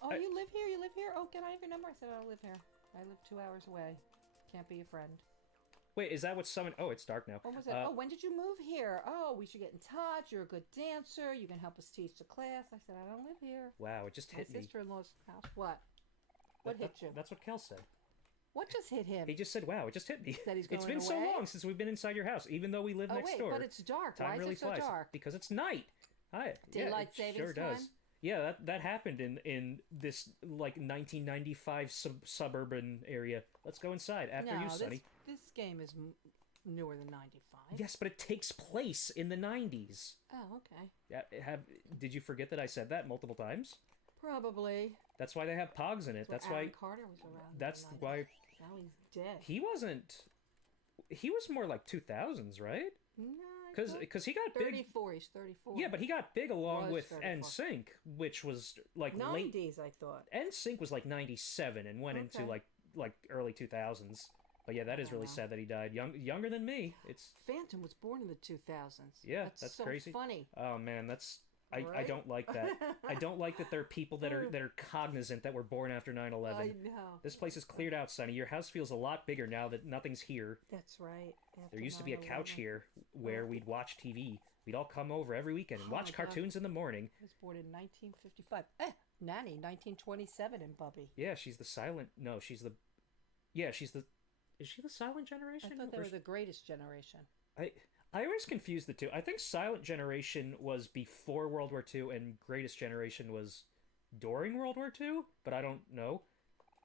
Oh, you live here? You live here? Oh, can I have your number? I said, I live here. I live 2 hours away. Can't be a friend. Wait, is that what someone... Oh, it's dark now. What was it? Oh, when did you move here? Oh, we should get in touch. You're a good dancer. You can help us teach the class. I said, I don't live here. Wow, it just My hit me. sister-in-law's house. What? What hit you? That's what Kel said. What just hit him? He just said, wow, it just hit me. That he's It's going been so away? long since we've been inside your house, even though we live Oh, next wait, door. but it's dark. Time Why really is it so flies. dark? Because it's night. Hi. Daylight it savings sure does. time? Yeah, that happened in this, like, 1995 suburban area. Let's go inside after no, you, Sonny. this game is newer than 95. Yes, but it takes place in the 90s. Oh, okay. Yeah, did you forget that I said that multiple times? Probably. That's why they have pogs in it. That's why... Aaron Carter was around. That's in the why... 90s. Now he's dead. He wasn't... He was more like 2000s, right? No, Because he got big... 34. He's 34. Yeah, but he got big along Was with 34. NSYNC, which was like late... 90s, I thought. NSYNC was like 97 and went into Okay. like early 2000s. But yeah, that is really sad that he died younger than me. It's... Phantom was born in the 2000s. Yeah, that's so crazy. funny. Oh man, that's... I Right? don't like that. I don't like that there are people that are cognizant that were born after 9/11. I know. This place is cleared out, Sonny. Your house feels a lot bigger now that nothing's here. That's right. After There used to be a couch 9/11. here where we'd watch TV. We'd all come over every weekend and Oh watch my God. cartoons in the morning. He was born in 1955. Nanny, 1927 in Bubby. Yeah, she's the silent... No, she's the... Yeah, she's the... Is she the silent generation? I thought they Or were the greatest generation. I always confuse the two. I think Silent Generation was before World War II and Greatest Generation was during World War II, but I don't know.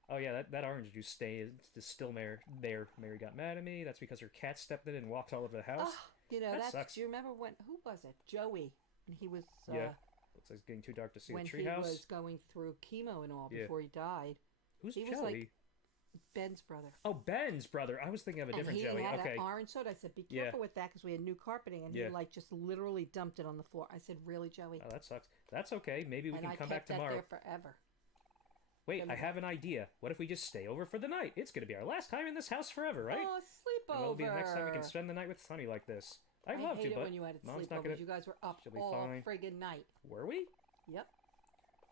Oh yeah, that orange juice is still there. Mary got mad at me. That's because her cat stepped in and walked all over the house. Oh, you know, That sucks. do you remember when, who was it? Joey. And he was, Yeah. Looks like it's getting too dark to see when the he treehouse. was going through chemo and all Yeah. before he died. Who's he Joey? was like Ben's brother. Oh, Ben's brother. I was thinking of a different and he Joey. had Okay. an orange soda. I said, be Yeah. careful with that because we had new carpeting. And Yeah. he like just literally dumped it on the floor. I said, really, Joey? Oh, that sucks. That's okay. Maybe we and can I come kept back tomorrow. that there forever. Wait, Then I we- have an idea. What if we just stay over for the night? It's gonna be our last time in this house forever, right? Oh, sleepover. And it'll be the next time we can spend the night with Sunny like this. I'd love hate to, it but when you had Mom's not sleepovers. gonna. You guys were up She'll be all fine. friggin' night. Were we? Yep.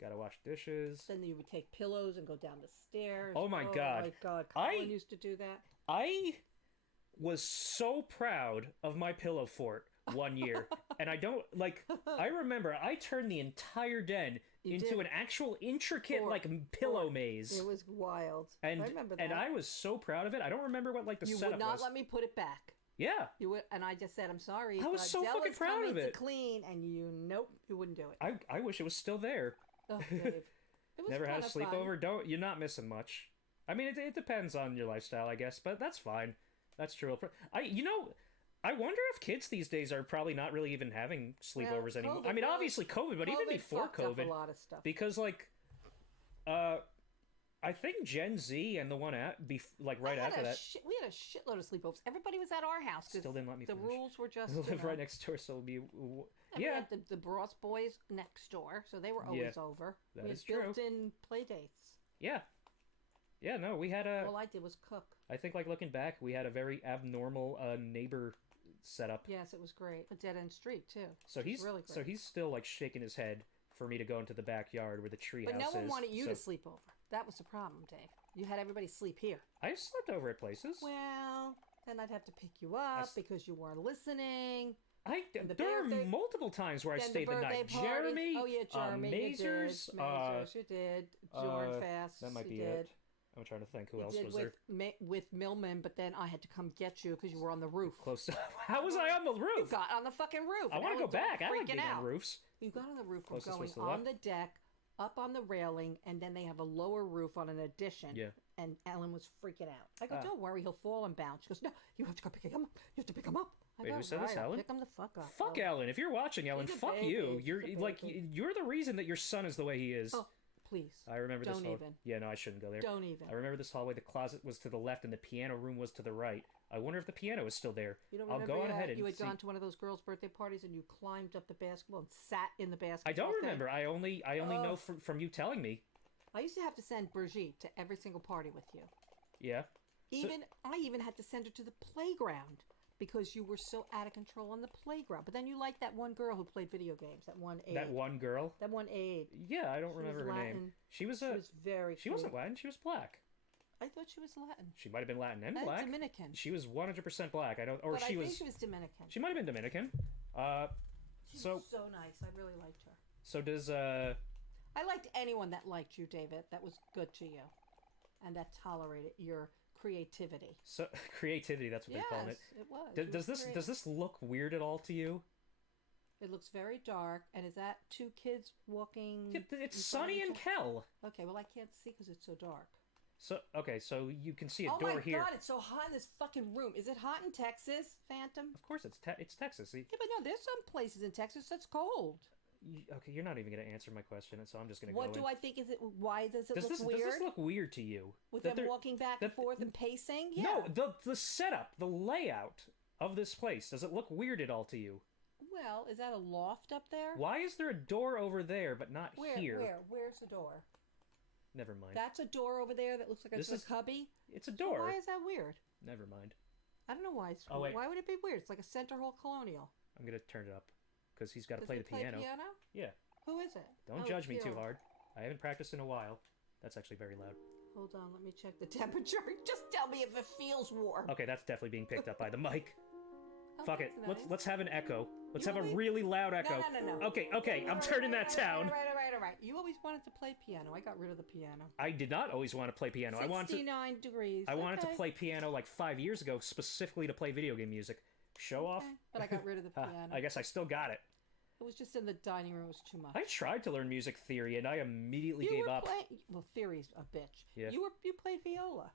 Gotta wash dishes. Then you would take pillows and go down the stairs. Oh my God. Oh my God. I- Colin used to do that. I was so proud of my pillow fort one year, and I don't like. I remember I turned the entire den You into did. an actual intricate Fort. like pillow Fort. maze. It was wild. and I remember that. and I was so proud of it. I don't remember what like the you setup would not was. let me put it back. Yeah, You would, and I just said, "I'm sorry." I was but so fucking Zella's proud coming of it. To clean, and nope, you wouldn't do it. I wish it was still there. Oh, Dave. It was Never had a kinda fun. sleepover. Don't you're not missing much. I mean, it depends on your lifestyle, I guess, but that's fine. That's true. I wonder if kids these days are probably not really even having sleepovers anymore. COVID I mean, really- obviously COVID, but even before fucked up COVID, a lot of stuff. because like, I think Gen Z and the one right after that We had a shitload of sleepovers. Everybody was at our house. 'cause still didn't let me The finish. rules were just. I live you know, right next door, so it'll be and we yeah. had the Bros boys next door, so they were always over. that we had is true. built-in play dates. Yeah. Yeah, no, we had a. All I did was cook. I think, like, looking back, we had a very abnormal neighbor setup. Yes, it was great. A dead end street too. So which was he's really great. so he's still like shaking his head for me to go into the backyard where the treehouse But no is. one wanted you so to sleep over. That was the problem, Dave. You had everybody sleep here. I slept over at places. Well, then I'd have to pick you up s- because you weren't listening. There the were birthday- multiple times where I Then stayed the birthday night. parties. Jeremy, Oh yeah, Jeremy. Mazers, you did. Mazers, you did. Jordan Fast. that might you be did. it. I'm trying to think who You else did was with there. With Millman, but then I had to come get you because you were on the roof. Close to. How was I on the You roof? got on the fucking roof. I and want to go Ellen's all back. I like freaking being out. on roofs. You got on the roof from Closest going was to the on left. the deck, up on the railing, and then they have a lower roof on an addition. Yeah. And Ellen was freaking out. I go, Ah. don't worry, he'll fall and bounce. She goes, no, you have to go pick him up. You have to pick him up. I Wait, go, who said this, "Right, I'll Ellen? Pick him the fuck up. Fuck Oh. Ellen. If you're watching, Ellen, She's a fuck baby. you. She's You're a like baby. you're the reason that your son is the way he is. Oh, please. I remember this. Don't whole... even. Yeah, no, I shouldn't go there. Don't even. I remember this hallway. The closet was to the left, and the piano room was to the right. I wonder if the piano is still there. You don't I'll remember go on ahead and you had see. gone to one of those girls' birthday parties and you climbed up the basketball and sat in the basketball I don't thing? remember. I only know Oh. from you telling me. I used to have to send Brigitte to every single party with you. Yeah. I even had to send her to the playground because you were so out of control on the playground. But then you liked that one girl who played video games, that one Abe. That one girl. That one Abe. Yeah, I don't She remember her was name. Latin. She was She was very She wasn't cute. Latin. She was black. I thought she was Latin. She might have been Latin and And black. Dominican. She was 100% black. I don't. Or But she I was. think she was Dominican. She might have been Dominican. She So was so nice. I really liked her. so does I liked anyone that liked you, David. That was good to you. And that tolerated your creativity. so creativity. That's what Yes, they're calling it. it was. D- You does were this great. does this look weird at all to you? It looks very dark. And is that two kids walking? It's in front of Sonny each and other? Kel. Okay, well I can't see because it's so dark. So okay, so you can see a Oh door my here. god, it's so hot in this fucking room. Is it hot in Texas, Phantom? Of course, it's it's Texas. Yeah, but no, there's some places in Texas that's cold. Okay, you're not even going to answer my question, so I'm just going to What go do in. I think? Is it? Why does it Does look this weird? does this look weird to you? With That them they're- walking back and that- forth and pacing? Yeah. No, the setup, the layout of this place. Does it look weird at all to you? Well, is that a loft up there? Why is there a door over there but not Where? here? Where's the door? Never mind. That's a door over there that looks like This it's is- a cubby. It's a door. Why is that weird? Never mind. I don't know why it's Oh, wait. Why would it be weird? It's like a center hall colonial. I'm going to turn it up because he's got to Does play he the play piano. Yeah. Who is it? Don't Oh, judge me too Theo. hard. I haven't practiced in a while. That's actually very loud. Hold on, let me check the temperature. Just tell me if it feels warm. Okay, that's definitely being picked up by the mic. Oh, Fuck it. that's nice. Let's have an echo. Let's You have a always- really loud echo. No. Okay. All I'm right, turning all right, that down. All right. You always wanted to play piano. I got rid of the piano. I did not always want to play piano. I wanted to 69 degrees. I wanted to Okay. play piano like 5 years ago, specifically to play video game music. Show off. Okay, but I got rid of the Ah, piano. I guess I still got it. It was just in the dining room. It was too much. I tried to learn music theory and I immediately you gave were up. Well, theory's a bitch. Yeah. You played viola.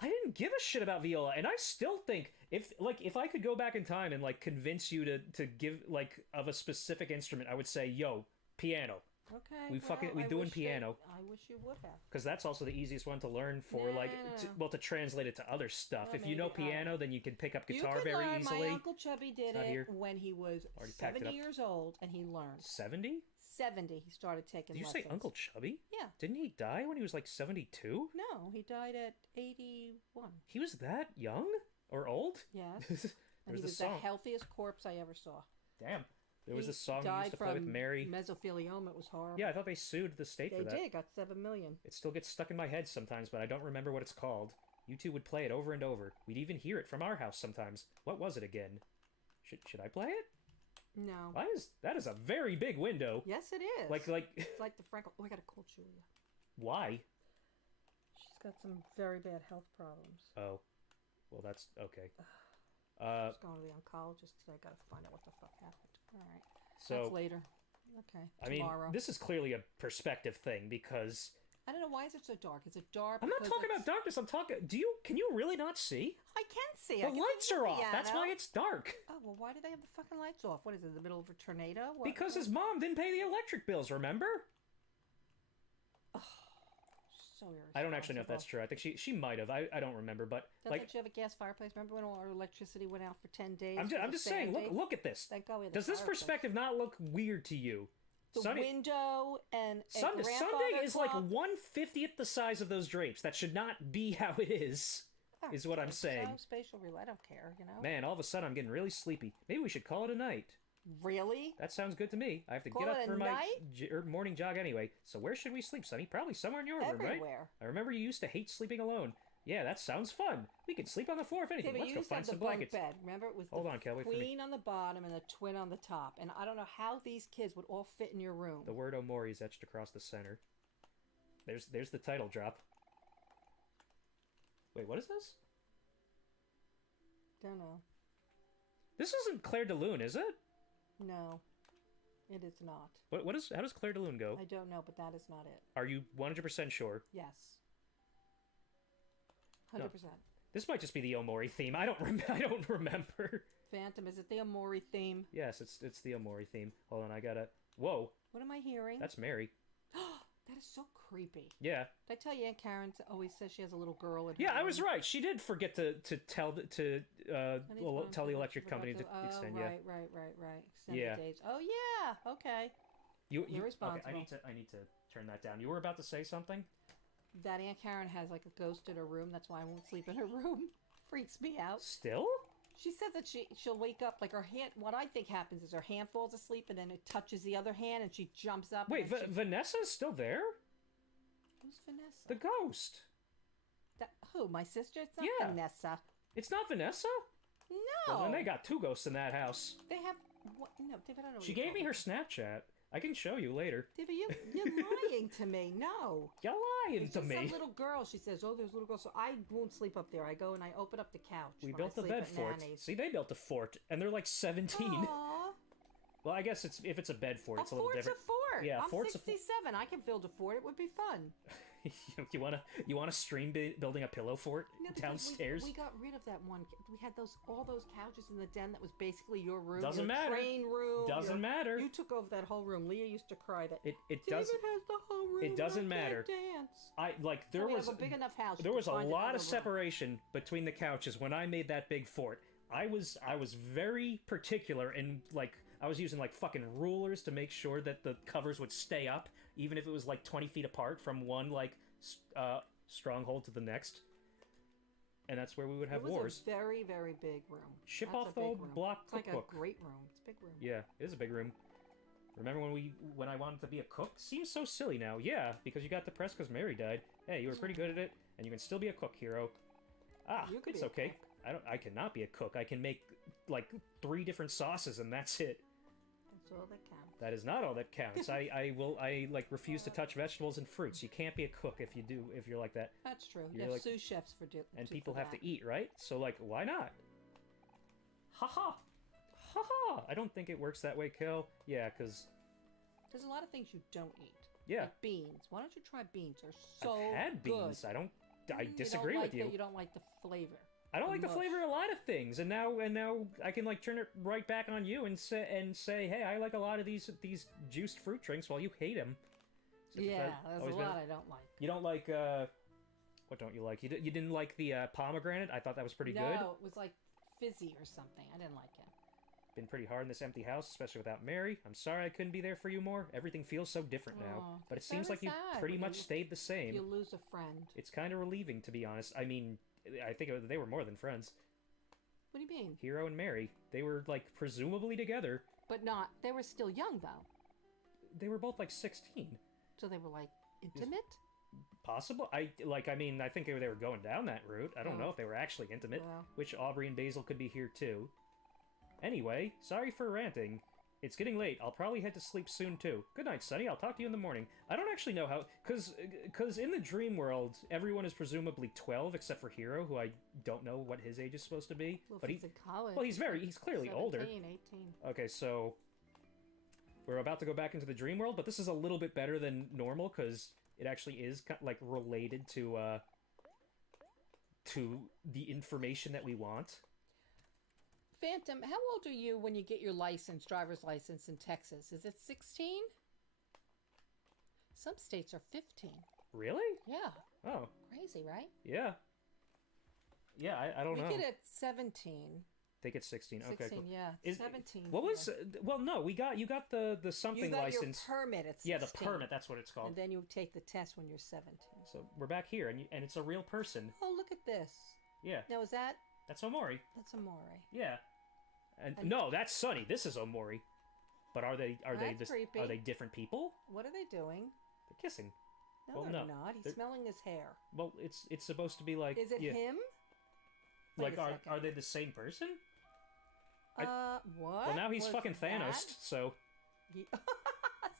I didn't give a shit about viola, and I still think if I could go back in time and like convince you to give like of a specific instrument, I would say, yo, piano. Okay. We I doing wish piano. I wish you would have. Because that's also the easiest one to learn for, No, like, no, no. well, to translate it to other stuff. Well, if you know maybe, piano, then you can pick up guitar you can very learn. easily. My Uncle Chubby did not it here. when he was Already packed it 70 up. years old, and he learned. 70? 70, he started taking Did you lessons. say Uncle Chubby? Yeah. Didn't he die when he was like 72? No, he died at 81. He was that young? Or old? Yes. There And he was was a the song. healthiest corpse I ever saw. Damn. There was He a song he died used to play with from Mary. mesothelioma. It was horrible. Yeah, I thought they sued the state They for that. did. Got 7 million. It still gets stuck in my head sometimes, but I don't remember what it's called. You two would play it over and over. We'd even hear it from our house sometimes. What was it again? Should I play it? No. That is a very big window. Yes, it is. Like It's like the Frankel. Oh, I got a cold Julia. why? She's got some very bad health problems. Oh. Well, that's okay. She's going to the oncologist today. Got to find out what the fuck happened. All right. So That's later. Okay. I mean, Tomorrow. this is clearly a perspective thing because I don't know, why is it so dark? Is it dark? I'm not because talking it's- about darkness. I'm talking. Can you really not see? I can see. The I can lights see are the off. That's piano. why it's dark. Oh well, why do they have the fucking lights off? What is it? In the middle of a tornado? What, Because what? his mom didn't pay the electric bills. Remember? So irresponsible. I don't actually know if that's true. I think she might have. I don't remember, but Doesn't she have a gas fireplace? Remember when all our electricity went out for 10 days? I'm just saying. Look at this. Thank God we had the Does this fireplace. perspective not look weird to you? The window and Sunday grandfather is like clock. 1/50th the size of those drapes. That should not be how it is. Is what I'm saying. So spatial real. I don't care. You know. Man, all of a sudden I'm getting really sleepy. Maybe we should call it a night. Really? That sounds good to me. I have to Call get up it a for my night? morning jog anyway. So where should we sleep, Sonny? Probably somewhere in your room, right? Everywhere. I remember you used to hate sleeping alone. Yeah, that sounds fun. We could sleep on the floor if anything. Yeah, but Let's you go used to find have the some bunk blankets. bed. Remember, it was Hold the on, Kel, wait for me. queen on the bottom and the twin on the top. And I don't know how these kids would all fit in your room. The word Omori is etched across the center. There's the title drop. Wait, what is this? Don't know. This isn't Claire de Lune, is it? No, it is not. How does Claire de Lune go? I don't know, but that is not it. Are you 100% sure? Yes. 100%. This might just be the Omori theme. I don't remember. Phantom, is it the Omori theme? Yes, it's the Omori theme. Hold on, I gotta. Whoa, What am I hearing? that's Mary. That is so creepy. Yeah. Did I tell you Aunt Karen always says she has a little girl in her Yeah, I room? was right. She did forget to tell the electric company to extend. Right. Extend Yeah. the dates. Oh yeah. Okay. You You're okay, responsible. I need to turn that down. You were about to say something? That Aunt Karen has like a ghost in her room. That's why I won't sleep in her room. Freaks me out. Still? She says that she'll wake up like her hand. What I think happens is her hand falls asleep and then it touches the other hand and she jumps up. Wait, and then Vanessa's still there? who's Vanessa? The ghost. Who? My sister? It's not Yeah. Vanessa. It's not Vanessa? No. Well, then they got two ghosts in that house. They have what? No, David. I don't know. She gave me her Snapchat. I can show you later. David, you're lying to me. No. You're lying It's to just me. some little girl. She says, "Oh, there's little girls." So I won't sleep up there. I go and I open up the couch. We when built I the sleep bed at fort. Nanny's. See, they built a fort, and they're like 17. Aw, Well, I guess if it's a bed fort, it's a little fort's different. a fort. Yeah, I'm fort's a 67. I can build a fort. It would be fun. you wanna stream building a pillow fort No, because downstairs? We got rid of that one. We had all those couches in the den that was basically your room. Doesn't your matter. Train room. Doesn't matter. You took over that whole room. Leah used to cry that It David doesn't. has the whole room. It doesn't and I matter. can't dance. I like there So we was have a big enough house. there you was could a find lot another of room. separation between the couches when I made that big fort. I was very particular in like I was using like fucking rulers to make sure that the covers would stay up, even if it was like 20 feet apart from one like stronghold to the next. And that's where we would have It was wars. a very, very big room. Ship That's off a the big old room. block It's like cookbook. a great room. It's a big room. Yeah, it is a big room. Remember when I wanted to be a cook? Seems so silly now. Yeah, because you got depressed because Mary died. Hey, you were pretty good at it, and you can still be a cook, hero. Ah, You could it's be a okay. I cannot be a cook. I can make like 3 different sauces, and that's it. That's all that counts. That is not all that counts. I like refuse to touch vegetables and fruits. You can't be a cook if you're like that. That's true. You're You have like- sous chefs And for people have that. to eat, right? So like, why not? Haha. Haha. I don't think it works that way, Kel. Yeah, because There's a lot of things you don't eat. yeah, Like beans. Why don't you try beans? They're so I've had good. beans. I You disagree don't with like you. You don't like the flavor. I don't like the mush. flavor of a lot of things, and now I can like turn it right back on you and say, hey, I like a lot of these juiced fruit drinks, while you hate them. Yeah, there's a lot I don't like. You don't like what don't you like? You didn't like the pomegranate? I thought that was pretty good. No, it was like fizzy or something. I didn't like it. Been pretty hard in this empty house, especially without Mary. I'm sorry I couldn't be there for you more. Everything feels so different now. Aw, But it it's seems very like you sad pretty when much stayed the same. You lose a friend. It's kind of relieving, to be honest. I mean, I think they were more than friends. What do you mean? Hero and Mary. They were, like, presumably together. But not. They were still young, though. They were both, like, 16. So they were, like, intimate? Possible. I think they were going down that route. I don't know if they were actually intimate. Well. Which Aubrey and Basil could be here, too. Anyway, sorry for ranting. It's getting late. I'll probably head to sleep soon, too. Good night, Sonny. I'll talk to you in the morning. I don't actually know how... Because in the dream world, everyone is presumably 12, except for Hero, who I don't know what his age is supposed to be. Well, but he's in college. Well, he's clearly 17, older. 18. Okay, so... We're about to go back into the dream world, but this is a little bit better than normal, because it actually is, like, related to the information that we want. Phantom, how old are you when you get your driver's license in Texas? Is it 16? Some states are 15. Really? Yeah. Oh. Crazy, right? Yeah. Yeah, I don't know. We get it 17. They get 16. Okay, 16, cool. yeah. 17. What was... Well, no, you got the something you got license. Your permit at 16. Yeah, the permit, that's what it's called. And then you take the test when you're 17. So we're back here, and it's a real person. Oh, look at this. Yeah. Now, is that... That's Omori. That's Omori. Yeah. And no, that's Sunny. This is Omori. But are they different people? What are they doing? They're kissing. No, Well, they're no. not. He's smelling his hair. Well, it's supposed to be like... Is it him? Like, are they the same person? What? Well, now he's fucking Thanos, so...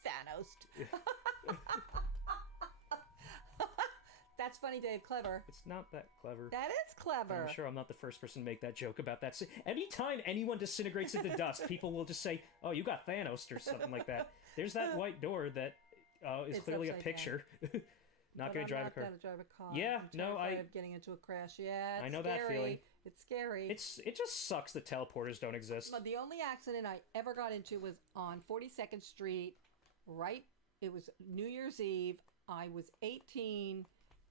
Thanos. That's funny, Dave. Clever. It's not that clever. That is clever. I'm sure I'm not the first person to make that joke about that. Anytime anyone disintegrates into dust, people will just say, "Oh, you got Thanos" or something like that. There's that white door that is clearly a picture. Not going to drive a car. Not going to drive a car. Yeah, no, of getting into a crash. Yeah, it's I know scary. that feeling. It's scary. It just sucks that teleporters don't exist. The only accident I ever got into was on 42nd Street. It was New Year's Eve. I was 18,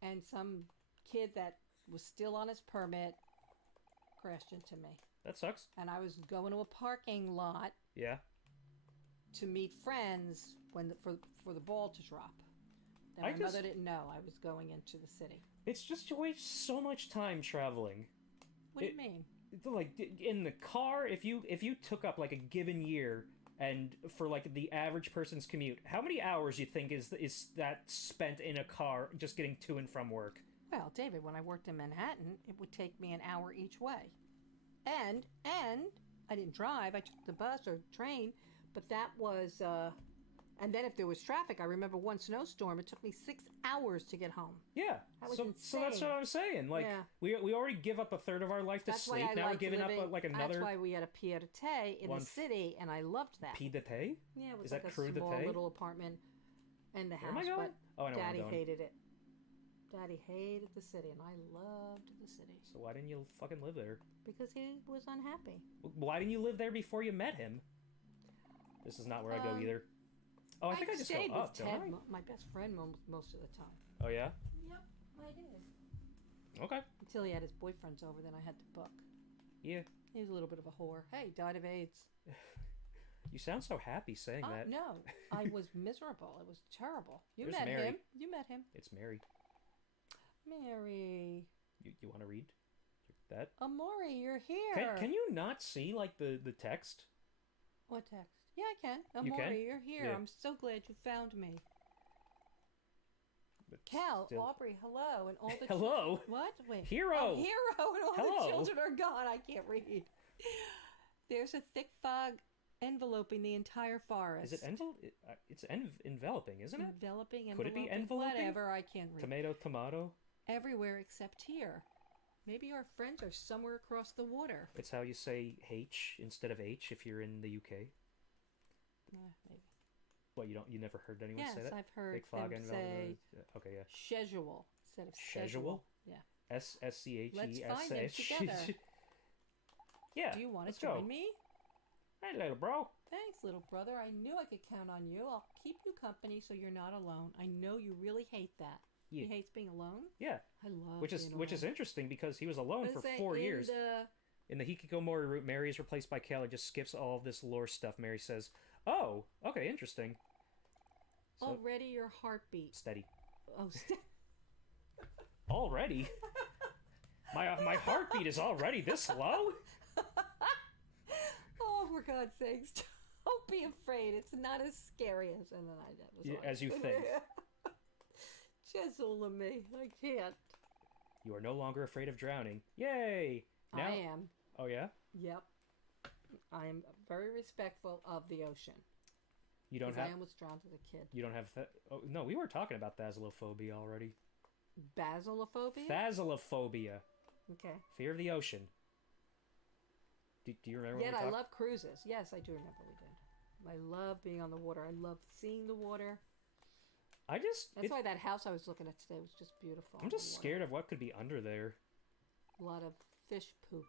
and some kid that was still on his permit crashed into me. That sucks. And I was going to a parking lot. Yeah. To meet friends for the ball to drop. Then my mother didn't know I was going into the city. It's just you waste so much time traveling. What do you mean? Like in the car, if you took up like a given year, and for like the average person's commute, how many hours you think is that spent in a car just getting to and from work? Well, David, when I worked in Manhattan, it would take me an hour each way, and I didn't drive. I took the bus or train, but that was. And then if there was traffic, I remember one snowstorm, it took me 6 hours to get home. Yeah. That was so insane. that's what I'm saying. Like, we already give up a third of our life to sleep. Now we're giving up like another... That's why we had a pied-à-terre in the city, and I loved that. Pied-à-terre? Yeah, it was Is like that a small creux-de-terre? little apartment in the house. Where am I going? But I know Daddy where I'm going. hated it. Daddy hated the city, and I loved the city. So why didn't you fucking live there? Because he was unhappy. Why didn't you live there before you met him? This is not where I go either. Oh, I think I just go stayed up, with don't Ted, I? my best friend, most of the time. Oh, yeah? Yep, I did. Okay. Until he had his boyfriends over, then I had to book. Yeah. He was a little bit of a whore. Hey, died of AIDS. You sound so happy saying that. No, I was miserable. It was terrible. There's met Mary. him. You met him. It's Mary. Mary. You want to read that? Omori, you're here. Can you not see, like, the text? What text? Yeah, I can. Omori, You can? you're here. Yeah. I'm so glad you found me. But Cal, still... Aubrey, hello, and all the Hello? What? Wait. Hero! Oh, Hero, and all Hello. the children are gone. I can't read. There's a thick fog enveloping the entire forest. Is it it's enveloping, isn't it? Enveloping, Could it be enveloping? Whatever, I can't read. Tomato? Everywhere except here. Maybe our friends are somewhere across the water. It's how you say H instead of H if you're in the UK. Maybe. What, you never heard anyone say that? Yes, I've heard Big fog them enveloping. say Okay, yeah. schedule instead of schedule. Schedule? Yeah. SCHESH. Let's find them together. Yeah. Do you want let's to join go. me? Hey, little bro. Thanks, little brother. I knew I could count on you. I'll keep you company so you're not alone. I know you really hate that. Yeah. He hates being alone? Yeah. I love Which is interesting because he was alone for 4 years. In the Hikikomori route, Mary is replaced by Kel and just skips all of this lore stuff. Mary says, "Oh, okay, interesting." So, already your heartbeat. Steady. Oh, Already? My heartbeat is already this low? Oh, for God's sakes. Don't be afraid. It's not as scary As you think. Chisel to me. I can't. You are no longer afraid of drowning. Yay! Now... I am. Oh, yeah? Yep. I am very respectful of the ocean. You don't have... I almost drowned as a kid. You don't have... Oh, no, we were talking about thasalophobia already. Basilophobia? Thasalophobia. Okay. Fear of the ocean. Do you remember what we I talked... love cruises. Yes, I do remember we did. I love being on the water. I love seeing the water. That's why that house I was looking at today was just beautiful. I'm just scared of what could be under there. A lot of fish poop.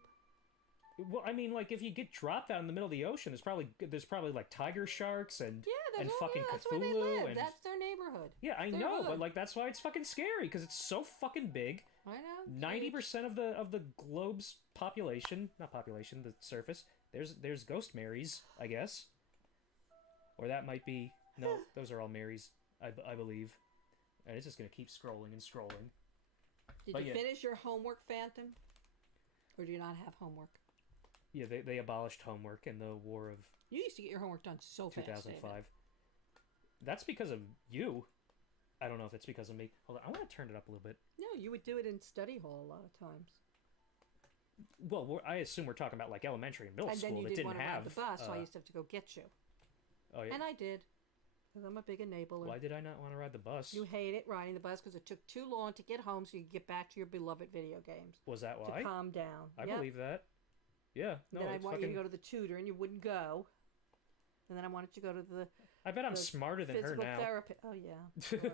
Well, I mean, like, if you get dropped out in the middle of the ocean, there's probably like tiger sharks and fucking that's Cthulhu. where they live. And... That's their neighborhood. Yeah, I Their know, hood. but like that's why it's fucking scary because it's so fucking big. I know. 90% of the globe's population, not population, the surface. There's ghost Marys, I guess, or that might be no. Those are all Marys, I believe. And it's just gonna keep scrolling and scrolling. Did you finish your homework, Phantom? Or do you not have homework? Yeah, they abolished homework in the War of... You used to get your homework done so fast. 2005. That's because of you. I don't know if it's because of me. Hold on, I want to turn it up a little bit. No, you would do it in study hall a lot of times. Well, I assume we're talking about like elementary and middle school And then you that didn't want didn't to have... ride the bus, so I used to have to go get you. Oh, yeah. And I did. Because I'm a big enabler. Why did I not want to ride the bus? You hated riding the bus because it took too long to get home so you could get back to your beloved video games. Was that why? To calm down. I believe that. Yeah. No, then I want fucking... you to go to the tutor and you wouldn't go. And then I wanted you to go to the... I bet I'm smarter than her now. Physical therapist. Oh, yeah. Sure.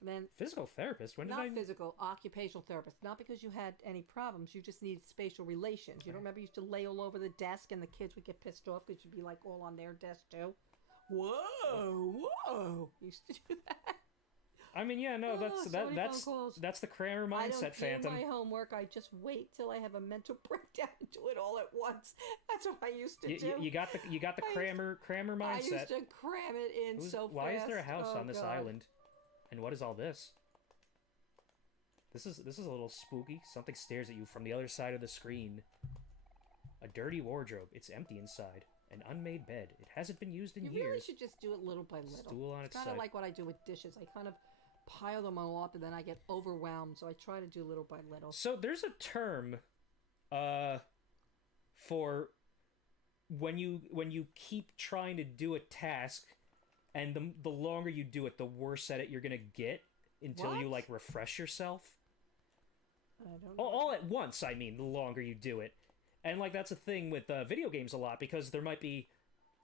Then physical therapist? When did not physical, occupational therapist. Not because you had any problems. You just needed spatial relations. You don't remember you used to lay all over the desk and the kids would get pissed off because you'd be like all on their desk too? Whoa! Used to do that. I mean, yeah, no, that's the Kramer mindset, Phantom. I don't do my homework. I just wait till I have a mental breakdown and do it all at once. That's what I used to do. You got the Kramer mindset. I used to cram it in so fast. Why is there a house on this island? And what is all this? This is a little spooky. Something stares at you from the other side of the screen. A dirty wardrobe. It's empty inside. An unmade bed. It hasn't been used in years. You really should just do it little by little. Stool on its side. It's kind of like what I do with dishes. I kind of pile them all up and then I get overwhelmed. So I try to do little by little. So there's a term for when you keep trying to do a task and the longer you do it, the worse at it you're going to get until you like refresh yourself. I don't know. All at once, I mean, the longer you do it. And, like, that's a thing with video games a lot, because there might be,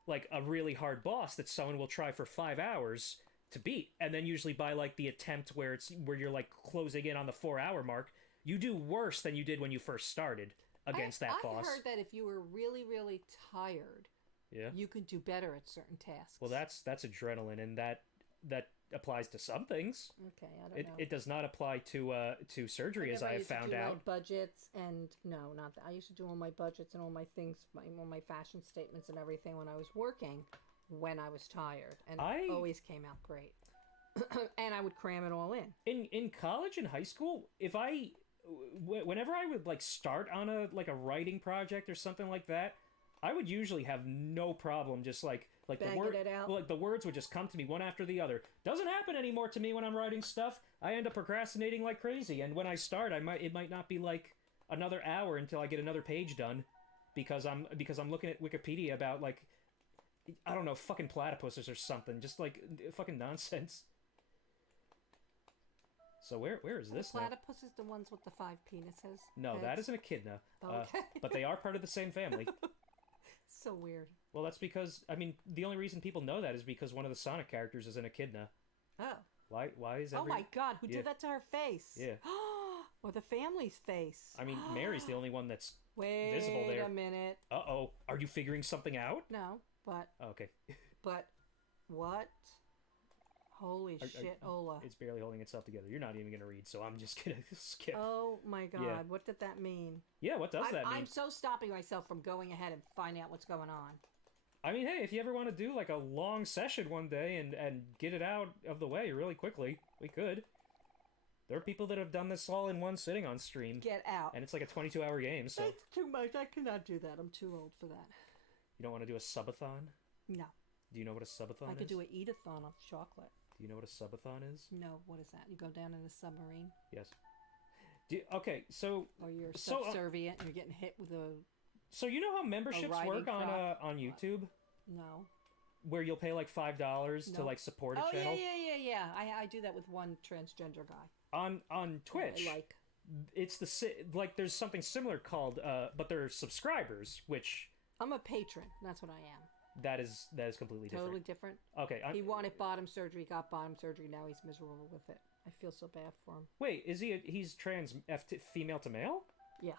like, a really hard boss that someone will try for 5 hours to beat, and then usually by, like, the attempt where you're, like, closing in on the 4-hour mark, you do worse than you did when you first started against that boss. I heard that if you were really, really tired, you can do better at certain tasks. Well, that's adrenaline, and that applies to some things. Okay, I don't know. It does not apply to surgery, as I have found out. My budgets and no, not that. I used to do all my budgets and all my things, all my fashion statements and everything when I was working, when I was tired, and it always came out great. And I would cram it all in. In college and high school, whenever I would like start on a writing project or something like that, I would usually have no problem just like the words would just come to me one after the other. Doesn't happen anymore to me when I'm writing stuff. I end up procrastinating like crazy, and when I start, it might not be like another hour until I get another page done, because I'm looking at Wikipedia about like, I don't know, fucking platypuses or something, just like fucking nonsense. So where is this now? Platypuses, the ones with the 5 penises? No, that isn't echidna. Okay. But they are part of the same family. So weird. Well, that's because, I mean, the only reason people know that is because one of the Sonic characters is an echidna. Oh. Why is that? Oh my God, who did that to her face? Yeah. Or the family's face. I mean, Mary's the only one that's Wait visible there. a minute. Uh-oh. Are you figuring something out? No, but... Oh, okay. But, what? Holy shit, Ola. It's barely holding itself together. You're not even going to read, so I'm just going to skip. Oh my god, Yeah. what did that mean? Yeah, what does that mean? I'm so stopping myself from going ahead and finding out what's going on. I mean, hey, if you ever want to do like a long session one day and get it out of the way really quickly, we could. There are people that have done this all in one sitting on stream. Get out. And it's like a 22-hour game, so... That's too much. I cannot do that. I'm too old for that. You don't want to do a subathon? No. Do you know what a subathon is? I could do an eat-a-thon of chocolate. Do you know what a subathon is? No, what is that? You go down in a submarine? Yes. Okay, so... Or you're So, subservient and you're getting hit with a... So you know how memberships riding work crop? on YouTube? No. Where you'll pay like $5 to No. like support a Oh, channel? yeah. I do that with one transgender guy. On Twitch, I like. it's like there's something similar called but they're subscribers, which I'm a patron. That's what I am. that is completely Totally different. different. Okay, He wanted bottom surgery, got bottom surgery. Now he's miserable with it. I feel so bad for him. wait, is he's trans female to male? Yeah.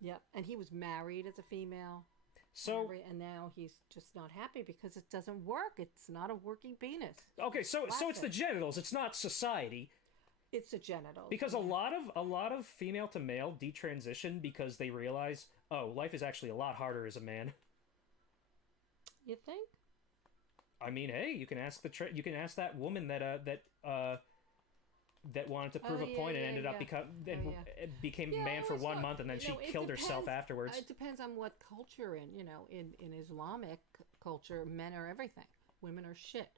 Yep. And he was married as a female. So And now he's just not happy because it doesn't work. It's not a working penis. okay, so it's the genitals. It's not society. It's the genitals. Because a lot of female to male detransition because they realize, oh, life is actually a lot harder as a man. You think? I mean, hey, you can ask that woman that wanted to prove a point and ended up became a man for 1 month and then she killed herself afterwards. It depends on what culture in. In Islamic culture, men are everything. Women are shit.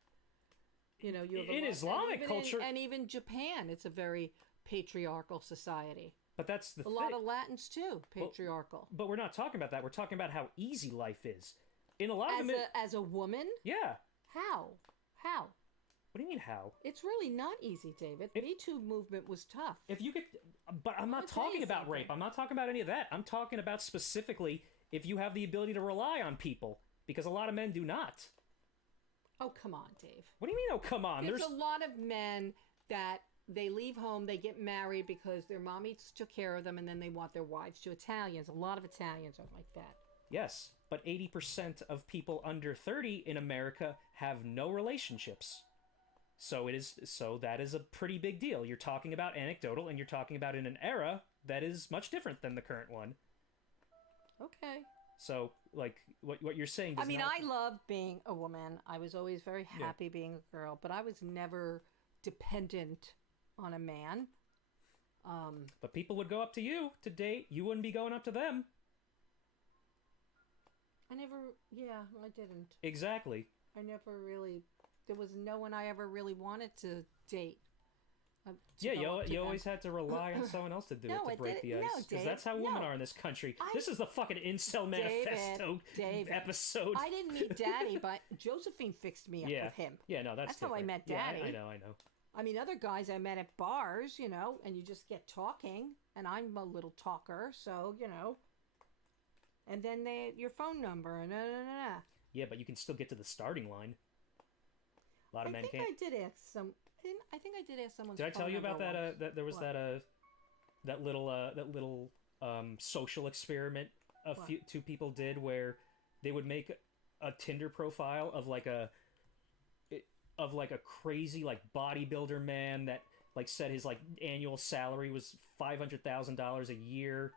You have in Islamic culture, and even Japan, it's a very patriarchal society. But that's the thing. A lot of Latins too, patriarchal. But we're not talking about that. We're talking about how easy life is. In a lot of as a woman? Yeah. How? What do you mean how? It's really not easy, David. The Me Too movement was tough. But I'm not talking about rape. I'm not talking about any of that. I'm talking about specifically if you have the ability to rely on people, because a lot of men do not. Oh, come on, Dave. What do you mean, oh, come on? There's a lot of men that they leave home, they get married because their mommies took care of them, and then they want their wives to Italians. A lot of Italians are like that. Yes, but 80% of people under 30 in America have no relationships. So that is a pretty big deal. You're talking about anecdotal, and you're talking about in an era that is much different than the current one. Okay. So, like, what you're saying does I love being a woman. I was always very happy being a girl, but I was never dependent on a man. But people would go up to you to date. You wouldn't be going up to them. I didn't. Exactly. I never really... There was no one I ever really wanted to date. You always had to rely on someone else to do it to break the ice. Because that's how women are in this country. This is the fucking incel manifesto episode. I didn't meet Daddy, but Josephine fixed me up with him. Yeah, no, that's how I met Daddy. Yeah, I know. I mean, other guys I met at bars, and you just get talking, and I'm a little talker, so, and then your phone number, and Yeah, but you can still get to the starting line. A lot of men can't. I think I did ask someone. Did I tell you about that? Once. That there was that little social experiment two people did where they would make a Tinder profile of like a crazy like bodybuilder man that like said his like annual salary was $500,000 a year.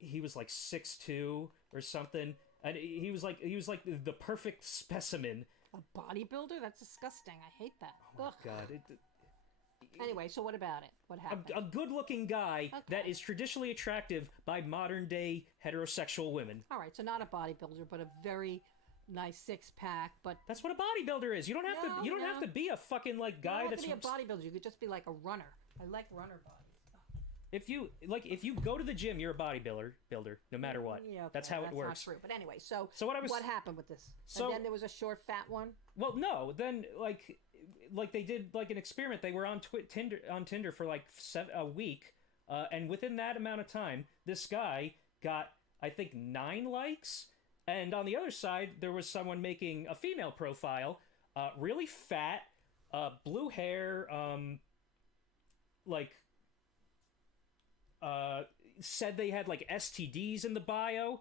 He was like 6'2" or something, and he was like the perfect specimen. A bodybuilder? That's disgusting. I hate that. Oh my God. Anyway, so what about it? What happened? A good-looking guy that is traditionally attractive by modern-day heterosexual women. All right, so not a bodybuilder, but a very nice six-pack. But that's what a bodybuilder is. You don't have to. Have to be a fucking like guy that's. You don't have to be a bodybuilder. You could just be like a runner. I like runner bodies. If you go to the gym, you're a bodybuilder, no matter what. Yeah, okay, that's how it works. That's not true. But anyway, so what happened with this? So, and then there was a short, fat one. Well, no. Then like they did like an experiment. They were on Tinder for like a week, and within that amount of time, this guy got I think 9 likes, and on the other side there was someone making a female profile, really fat, blue hair, like. said they had like STDs in the bio.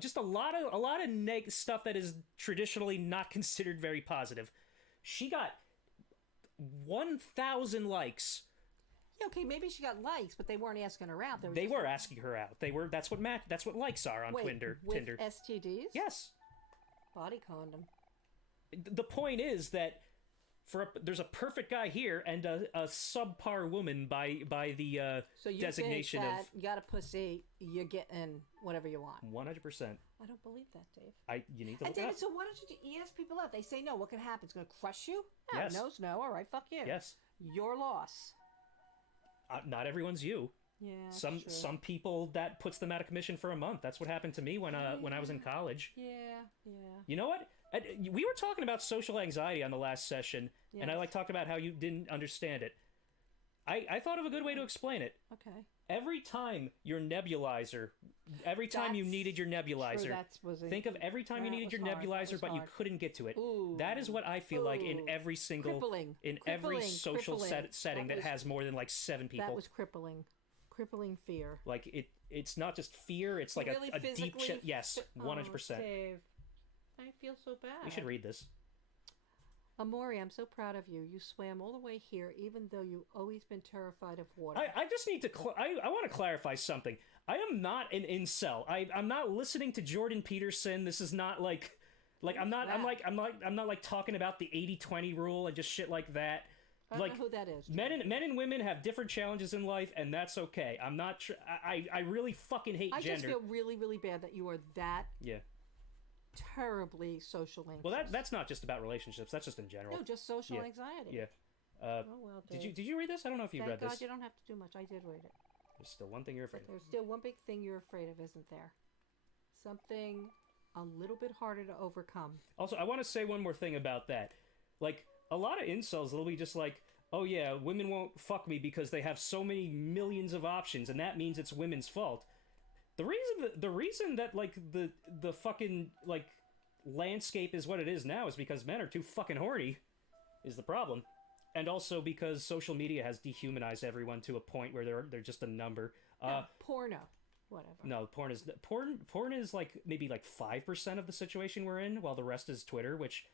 Just a lot of stuff that is traditionally not considered very positive. She got 1,000 likes. Yeah, okay, maybe she got likes, but they weren't asking her out. They were asking her out. That's what likes are on Tinder. With STDs? Yes. Body condom. The point is that there's a perfect guy here and a subpar woman by the so you designation think that of you got a pussy, you're getting whatever you want. 100%. I don't believe that, Dave. You need to look And David, up. so why don't you ask people out? They say no. What can happen? It's going to crush you? No, Yes. no's no. All right, fuck you. Yes. Your loss. Not everyone's you. Yeah. Some people that puts them out of commission for a month. That's what happened to me when I was in college. Yeah. You know what? We were talking about social anxiety on the last session, and I talked about how you didn't understand it. I thought of a good way to explain it. Okay. Every time you needed your nebulizer, think of every time you needed your nebulizer, but you couldn't get to it. Ooh. That is what I feel like in every single, every social setting that has more than like 7 people. That was crippling. Crippling fear. Like it's not just fear, it's like really a deep chip. Yes, 100%. Dave. I feel so bad. We should read this. Omori, I'm so proud of you. You swam all the way here, even though you've always been terrified of water. I just need to. I want to clarify something. I am not an incel. I'm not listening to Jordan Peterson. This is not like I'm not. I'm not like talking about the 80-20 rule and just shit like that. I don't know who that is. Men and women have different challenges in life, and that's okay. I'm not. I really fucking hate gender. I just feel really, really bad that you are that. Yeah. Terribly social anxious. Well, that's not just about relationships. That's just in general. No, just social anxiety. Yeah. Oh well. Dave. Did you read this? I don't know if you read Thank this. God you don't have to do much. I did read it. There's still one thing you're afraid of. There's still one big thing you're afraid of, isn't there? Something a little bit harder to overcome. Also, I want to say one more thing about that. Like, a lot of incels, they'll be just like, oh yeah, women won't fuck me because they have so many millions of options, and that means it's women's fault. The reason that like the fucking like landscape is what it is now is because men are too fucking horny, is the problem. And also because social media has dehumanized everyone to a point where they're just a number. Porno. Whatever. No, porn is like maybe like 5% of the situation we're in, while the rest is Twitter, which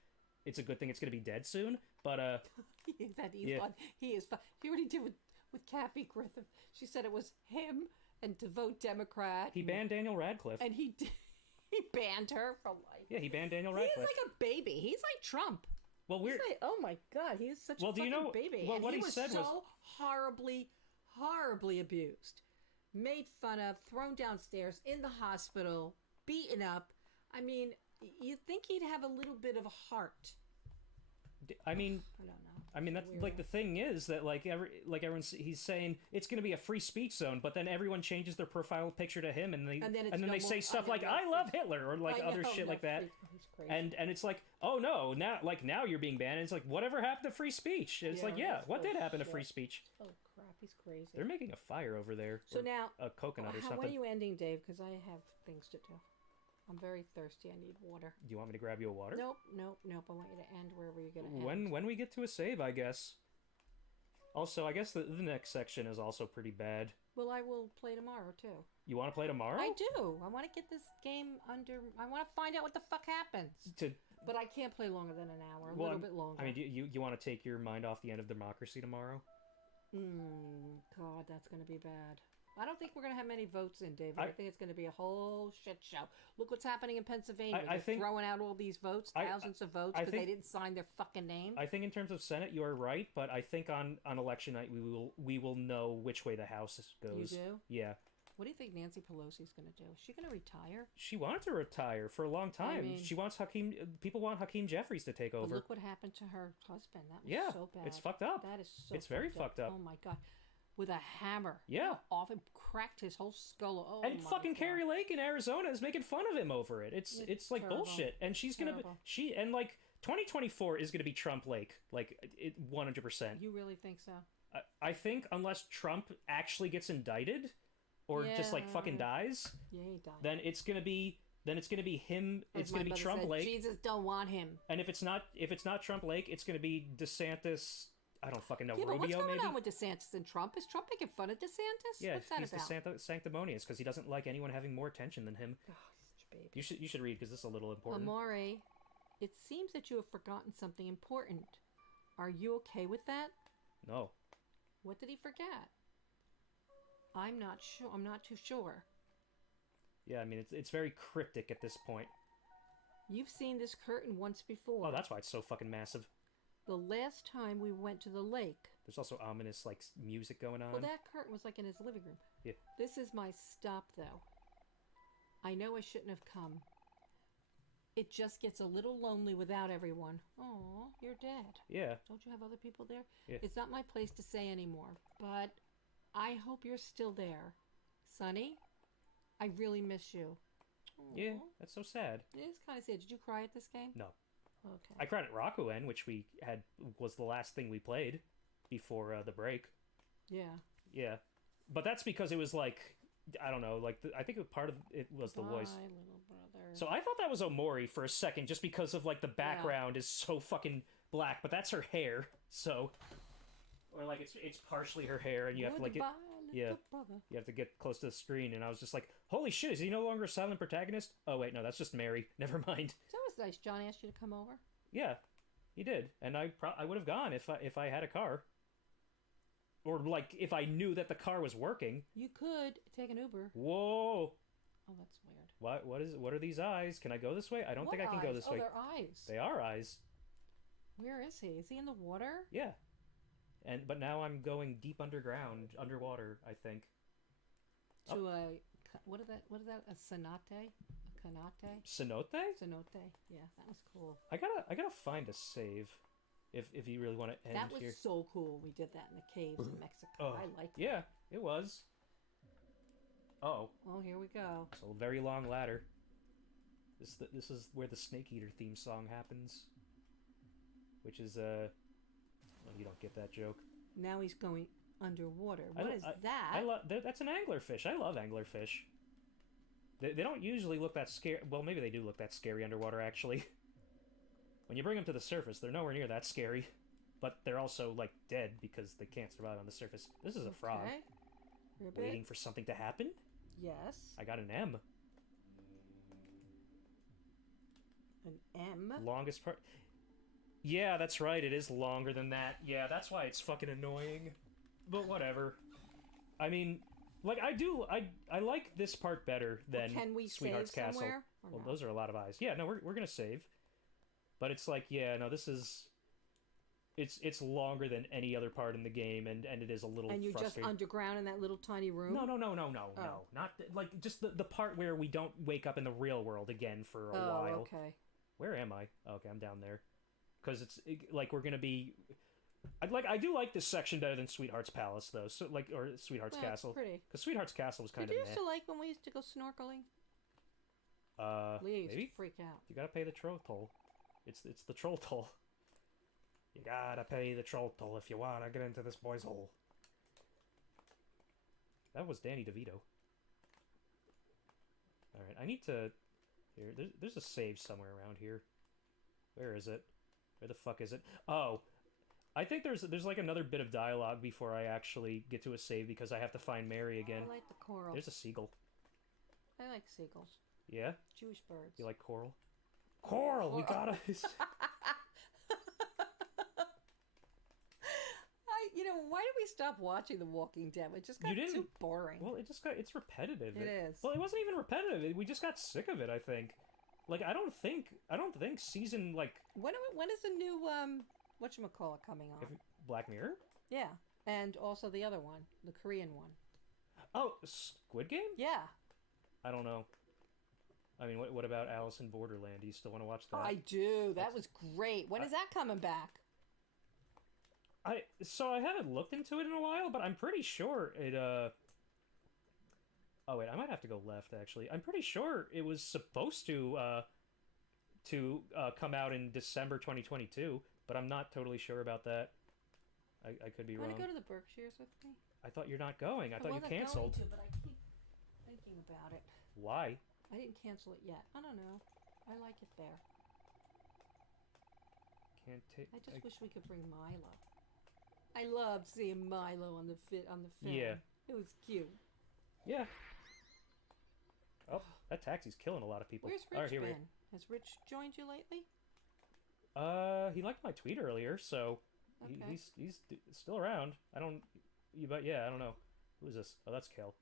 it's a good thing it's going to be dead soon. But He's fun. He is fun. See what he did with Kathy Griffith. She said it was him and to vote Democrat. He banned Daniel Radcliffe. And he banned her for life. Yeah, he banned Daniel Radcliffe. He's like a baby. He's like Trump. Well, we're like, oh my God, he is such a fucking baby. Well, and what he he was said so was horribly abused, made fun of, thrown downstairs in the hospital, beaten up. I mean, you'd think he'd have a little bit of a heart. I mean, I don't know. I mean, that's like the thing is that like everyone's he's saying it's going to be a free speech zone, but then everyone changes their profile picture to him, and then they say stuff like "I love Hitler" or like other shit like that, and it's like, oh no, now you're being banned. And it's like, whatever happened to free speech? And it's like, yeah, what did happen to free speech? Oh crap, he's crazy. They're making a fire over there. So now a coconut or something. When are you ending, Dave? Because I have things to do. I'm very thirsty. I need water. Do you want me to grab you a water? Nope. I want you to end wherever you're going to end. When we get to a save, I guess. Also, I guess the next section is also pretty bad. Well, I will play tomorrow, too. You want to play tomorrow? I do. I want to get this game under... I want to find out what the fuck happens. But I can't play longer than an hour. A little bit longer. I mean, you want to take your mind off the end of democracy tomorrow? God, that's going to be bad. I don't think we're going to have many votes in, David. I think it's going to be a whole shit show. Look what's happening in Pennsylvania. They're throwing out all these votes, thousands of votes, because they didn't sign their fucking name. I think in terms of Senate, you are right, but I think on election night we will know which way the House goes. You do? Yeah. What do you think Nancy Pelosi's going to do? Is she going to retire? She wanted to retire for a long time. I mean, she wants people want Hakeem Jeffries to take over. But look what happened to her husband. That was so bad. It's fucked up. That is so It's very fucked up. Oh my God. With a hammer. Yeah. Off and cracked his whole skull. Oh, and fucking Carrie Lake in Arizona is making fun of him over it. It's like terrible. Bullshit. And she's going to be... like 2024 is going to be Trump Lake. Like 100%. You really think so? I think unless Trump actually gets indicted or just like fucking dies, he died. Then it's going to be him. It's going to be Trump Lake. Jesus don't want him. And if it's not Trump Lake, it's going to be DeSantis I don't fucking know. Yeah, but what's Rubio, going maybe? on with DeSantis and Trump? Is Trump making fun of DeSantis? Yeah, What's that he's about? sanctimonious because he doesn't like anyone having more attention than him. Oh, such a baby. You should read because this is a little important. Omori, it seems that you have forgotten something important. Are you okay with that? No. What did he forget? I'm not sure. I'm not too sure. Yeah, I mean it's very cryptic at this point. You've seen this curtain once before. Oh, that's why it's so fucking massive. The last time we went to the lake. There's also ominous like music going on. Well, that curtain was like in his living room. Yeah. This is my stop, though. I know I shouldn't have come. It just gets a little lonely without everyone. Oh, you're dead. Yeah. Don't you have other people there? Yeah. It's not my place to say anymore, but I hope you're still there. Sonny, I really miss you. Aw. Yeah, that's so sad. It is kind of sad. Did you cry at this game? No. Okay. I cried at Rakuen, which was the last thing we played before the break. Yeah. Yeah. But that's because it was like, I don't know, like I think part of it was the voice. Bye, little brother. So I thought that was Omori for a second, just because of like the background is so fucking black, but that's her hair. So, or like it's partially her hair, and you have to like you have to get close to the screen, and I was just like, holy shit, is he no longer a silent protagonist? Oh wait, no, that's just Mary. Never mind. That was nice. John asked you to come over. Yeah, he did, and I would have gone if I had a car, or like if I knew that the car was working. You could take an Uber. Whoa. Oh, that's weird. What are these eyes? Can I go this way? I don't think I can go this way. Oh, they're eyes. They are eyes. Where is he? Is he in the water? Yeah. But now I'm going deep underwater, I think. To a what is that? A cenote? A canate? Cenote? Cenote. Yeah, that was cool. I gotta find a save, if you really want to end That was here. so cool. We did that in the caves in Mexico. Oh, I liked it. Yeah, it was. Oh. Oh, here we go. It's a very long ladder. This is where the Snake Eater theme song happens, which is well, you don't get that joke. Now he's going underwater. What is that? That's an anglerfish. I love anglerfish. They don't usually look that scary. Well, maybe they do look that scary underwater, actually. When you bring them to the surface, they're nowhere near that scary. But they're also, like, dead because they can't survive on the surface. This is a frog. Ribbit. Waiting for something to happen? Yes. I got an M. An M? Longest part. Yeah, that's right. It is longer than that. Yeah, that's why it's fucking annoying. But whatever. I mean, like, I like this part better than Can we Sweetheart's save Castle. somewhere? Well, those are a lot of eyes. Yeah, no, we're gonna save. But it's like, yeah, no, this is... It's longer than any other part in the game, and it is a little And you're just frustrating. underground in that little tiny room? No. Oh. Not like just the part where we don't wake up in the real world again for a while. Okay. Where am I? Okay, I'm down there. Because like we're gonna be. I do like this section better than Sweetheart's Palace though. So like or Sweetheart's Castle. It's pretty. Because Sweetheart's Castle was kind Did of you used to like when we used to go snorkeling? Leah used maybe to freak out. you gotta pay the troll toll. It's the troll toll. You gotta pay the troll toll if you wanna get into this boy's hole. That was Danny DeVito. Alright, I need to... Here, there's a save somewhere around here. Where is it? Where the fuck is it? Oh! I think there's like another bit of dialogue before I actually get to a save because I have to find Mary again. I like the coral. There's a seagull. I like seagulls. Yeah? Jewish birds. You like coral? Coral! We gotta... Why did we stop watching The Walking Dead? It just got too boring. Well, it's repetitive. It is. Well, it wasn't even repetitive. We just got sick of it, I think. Like, I don't think season, like... When is the new, whatchamacallit coming on? Black Mirror? Yeah. And also the other one. The Korean one. Oh, Squid Game? Yeah. I don't know. I mean, what about Alice in Borderland? Do you still want to watch that? I do. That was great. When is that coming back? So I haven't looked into it in a while, but I'm pretty sure it, Oh, wait, I might have to go left, actually. I'm pretty sure it was supposed to come out in December 2022, but I'm not totally sure about that. I could be wrong. Want to go to the Berkshires with me? I thought you're not going. I thought you canceled. Going to, but I keep thinking about it. Why? I didn't cancel it yet. I don't know. I like it there. Can't take... I just wish we could bring Milo. I loved seeing Milo on the film. Yeah. It was cute. Yeah. Oh, that taxi's killing a lot of people. Where's All right, Rich here been? Has Rich joined you lately? he liked my tweet earlier, so Okay. he's still around. But yeah, I don't know. Who is this? Oh, that's Kel.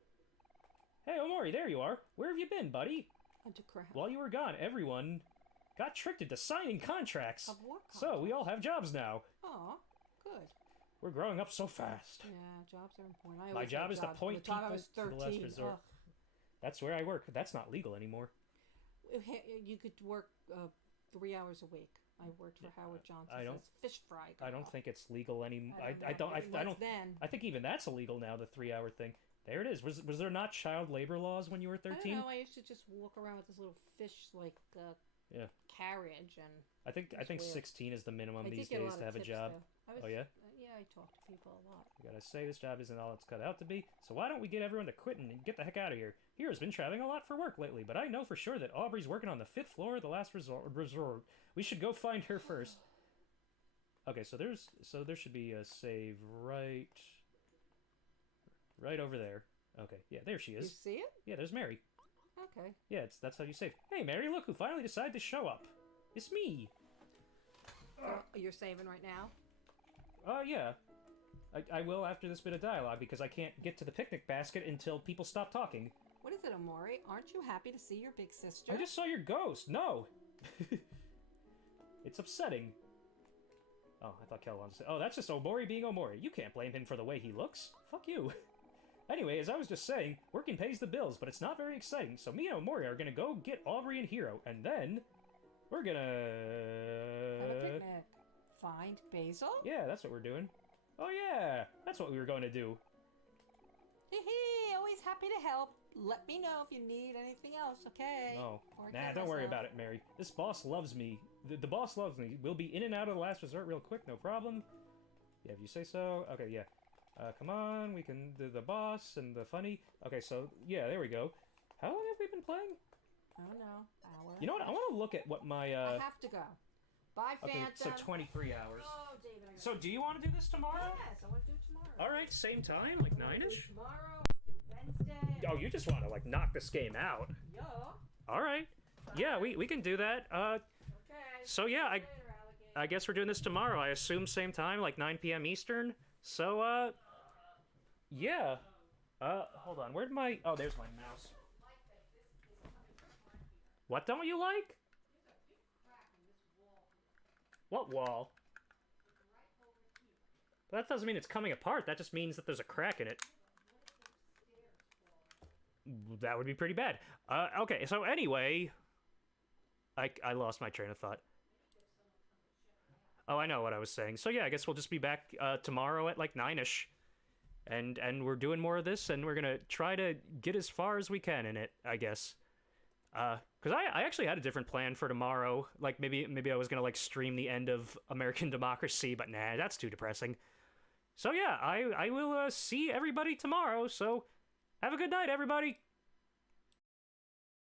Hey, Omori, there you are. Where have you been, buddy? Into crap. While you were gone, everyone got tricked into signing contracts. Of what So we all have jobs now. Aw, good. We're growing up so fast. Yeah, jobs are important. I My always job had is to jobs. point By the time I people was to the 13, last resort. That's where I work. That's not legal anymore. You could work 3 hours a week. I worked for Howard Johnson. I don't- as fish fry girl. I don't think it's legal anymore. I I don't. don't. Then. I think even that's illegal now. The 3-hour thing. There it is. Was there not child labor laws when you were I don't 13? know. I used to just walk around with this little fish Yeah. carriage, and I think weird. 16 is the minimum I these did get days a lot to of have a tips, job. though. Oh yeah. Yeah, I talk to people a lot. I gotta say, this job isn't all it's cut out to be, so why don't we get everyone to quit and get the heck out of here? Hero's been traveling a lot for work lately, but I know for sure that Aubrey's working on the 5th floor of the last resort. We should go find her first. Okay, so there should be a save right over there. Okay, yeah, there she You is. see it? Yeah, there's Mary. Okay. Yeah, that's how you save. Hey, Mary, look who finally decided to show up. It's me. You're saving right now? Yeah. I will after this bit of dialogue because I can't get to the picnic basket until people stop talking. What is it, Omori? Aren't you happy to see your big sister? I just saw your ghost. No. It's upsetting. Oh, I thought Kel wanted to say. Oh, that's just Omori being Omori. You can't blame him for the way he looks. Fuck you. Anyway, as I was just saying, working pays the bills, but it's not very exciting. So me and Omori are gonna go get Aubrey and Hero, and then we're gonna Have a picnic. Find Basil? Yeah, that's what we're doing. Oh yeah, that's what we were going to do. Hee, always happy to help. Let me know if you need anything else, okay? Oh, Or nah, get don't worry myself. about it, Mary. This boss loves me. The boss loves me. We'll be in and out of the last resort real quick, no problem. Yeah, if you say so. Okay, yeah. Come on, we can do the boss and the funny. Okay, so, yeah, there we go. How long have we been playing? I don't know. Hour. You know what? I want to look at what my, I have to go. Bye, Okay, Phantom. so 23 hours. Oh, David, I So, do you want to do this tomorrow? Yes, I want to do it tomorrow. Alright, same time, like I wanna do 9-ish? tomorrow, do Wednesday. Oh, you just want to, like, knock this game out. Yeah. Alright. Yeah, we can do that. Okay. So, yeah, Later, alligator. I guess we're doing this tomorrow. I assume same time, like 9 p.m. Eastern. So, yeah. Hold on. Where'd my... Oh, there's my mouse. What don't you like? What wall? That doesn't mean it's coming apart. That just means that there's a crack in it. That would be pretty bad. Okay, so anyway... I lost my train of thought. Oh, I know what I was saying. So yeah, I guess we'll just be back tomorrow at like 9-ish. And we're doing more of this, and we're gonna try to get as far as we can in it, I guess. Because I actually had a different plan for tomorrow. Like, maybe I was gonna, like, stream the end of American Democracy, but nah, that's too depressing. So yeah, I will see everybody tomorrow, so have a good night, everybody!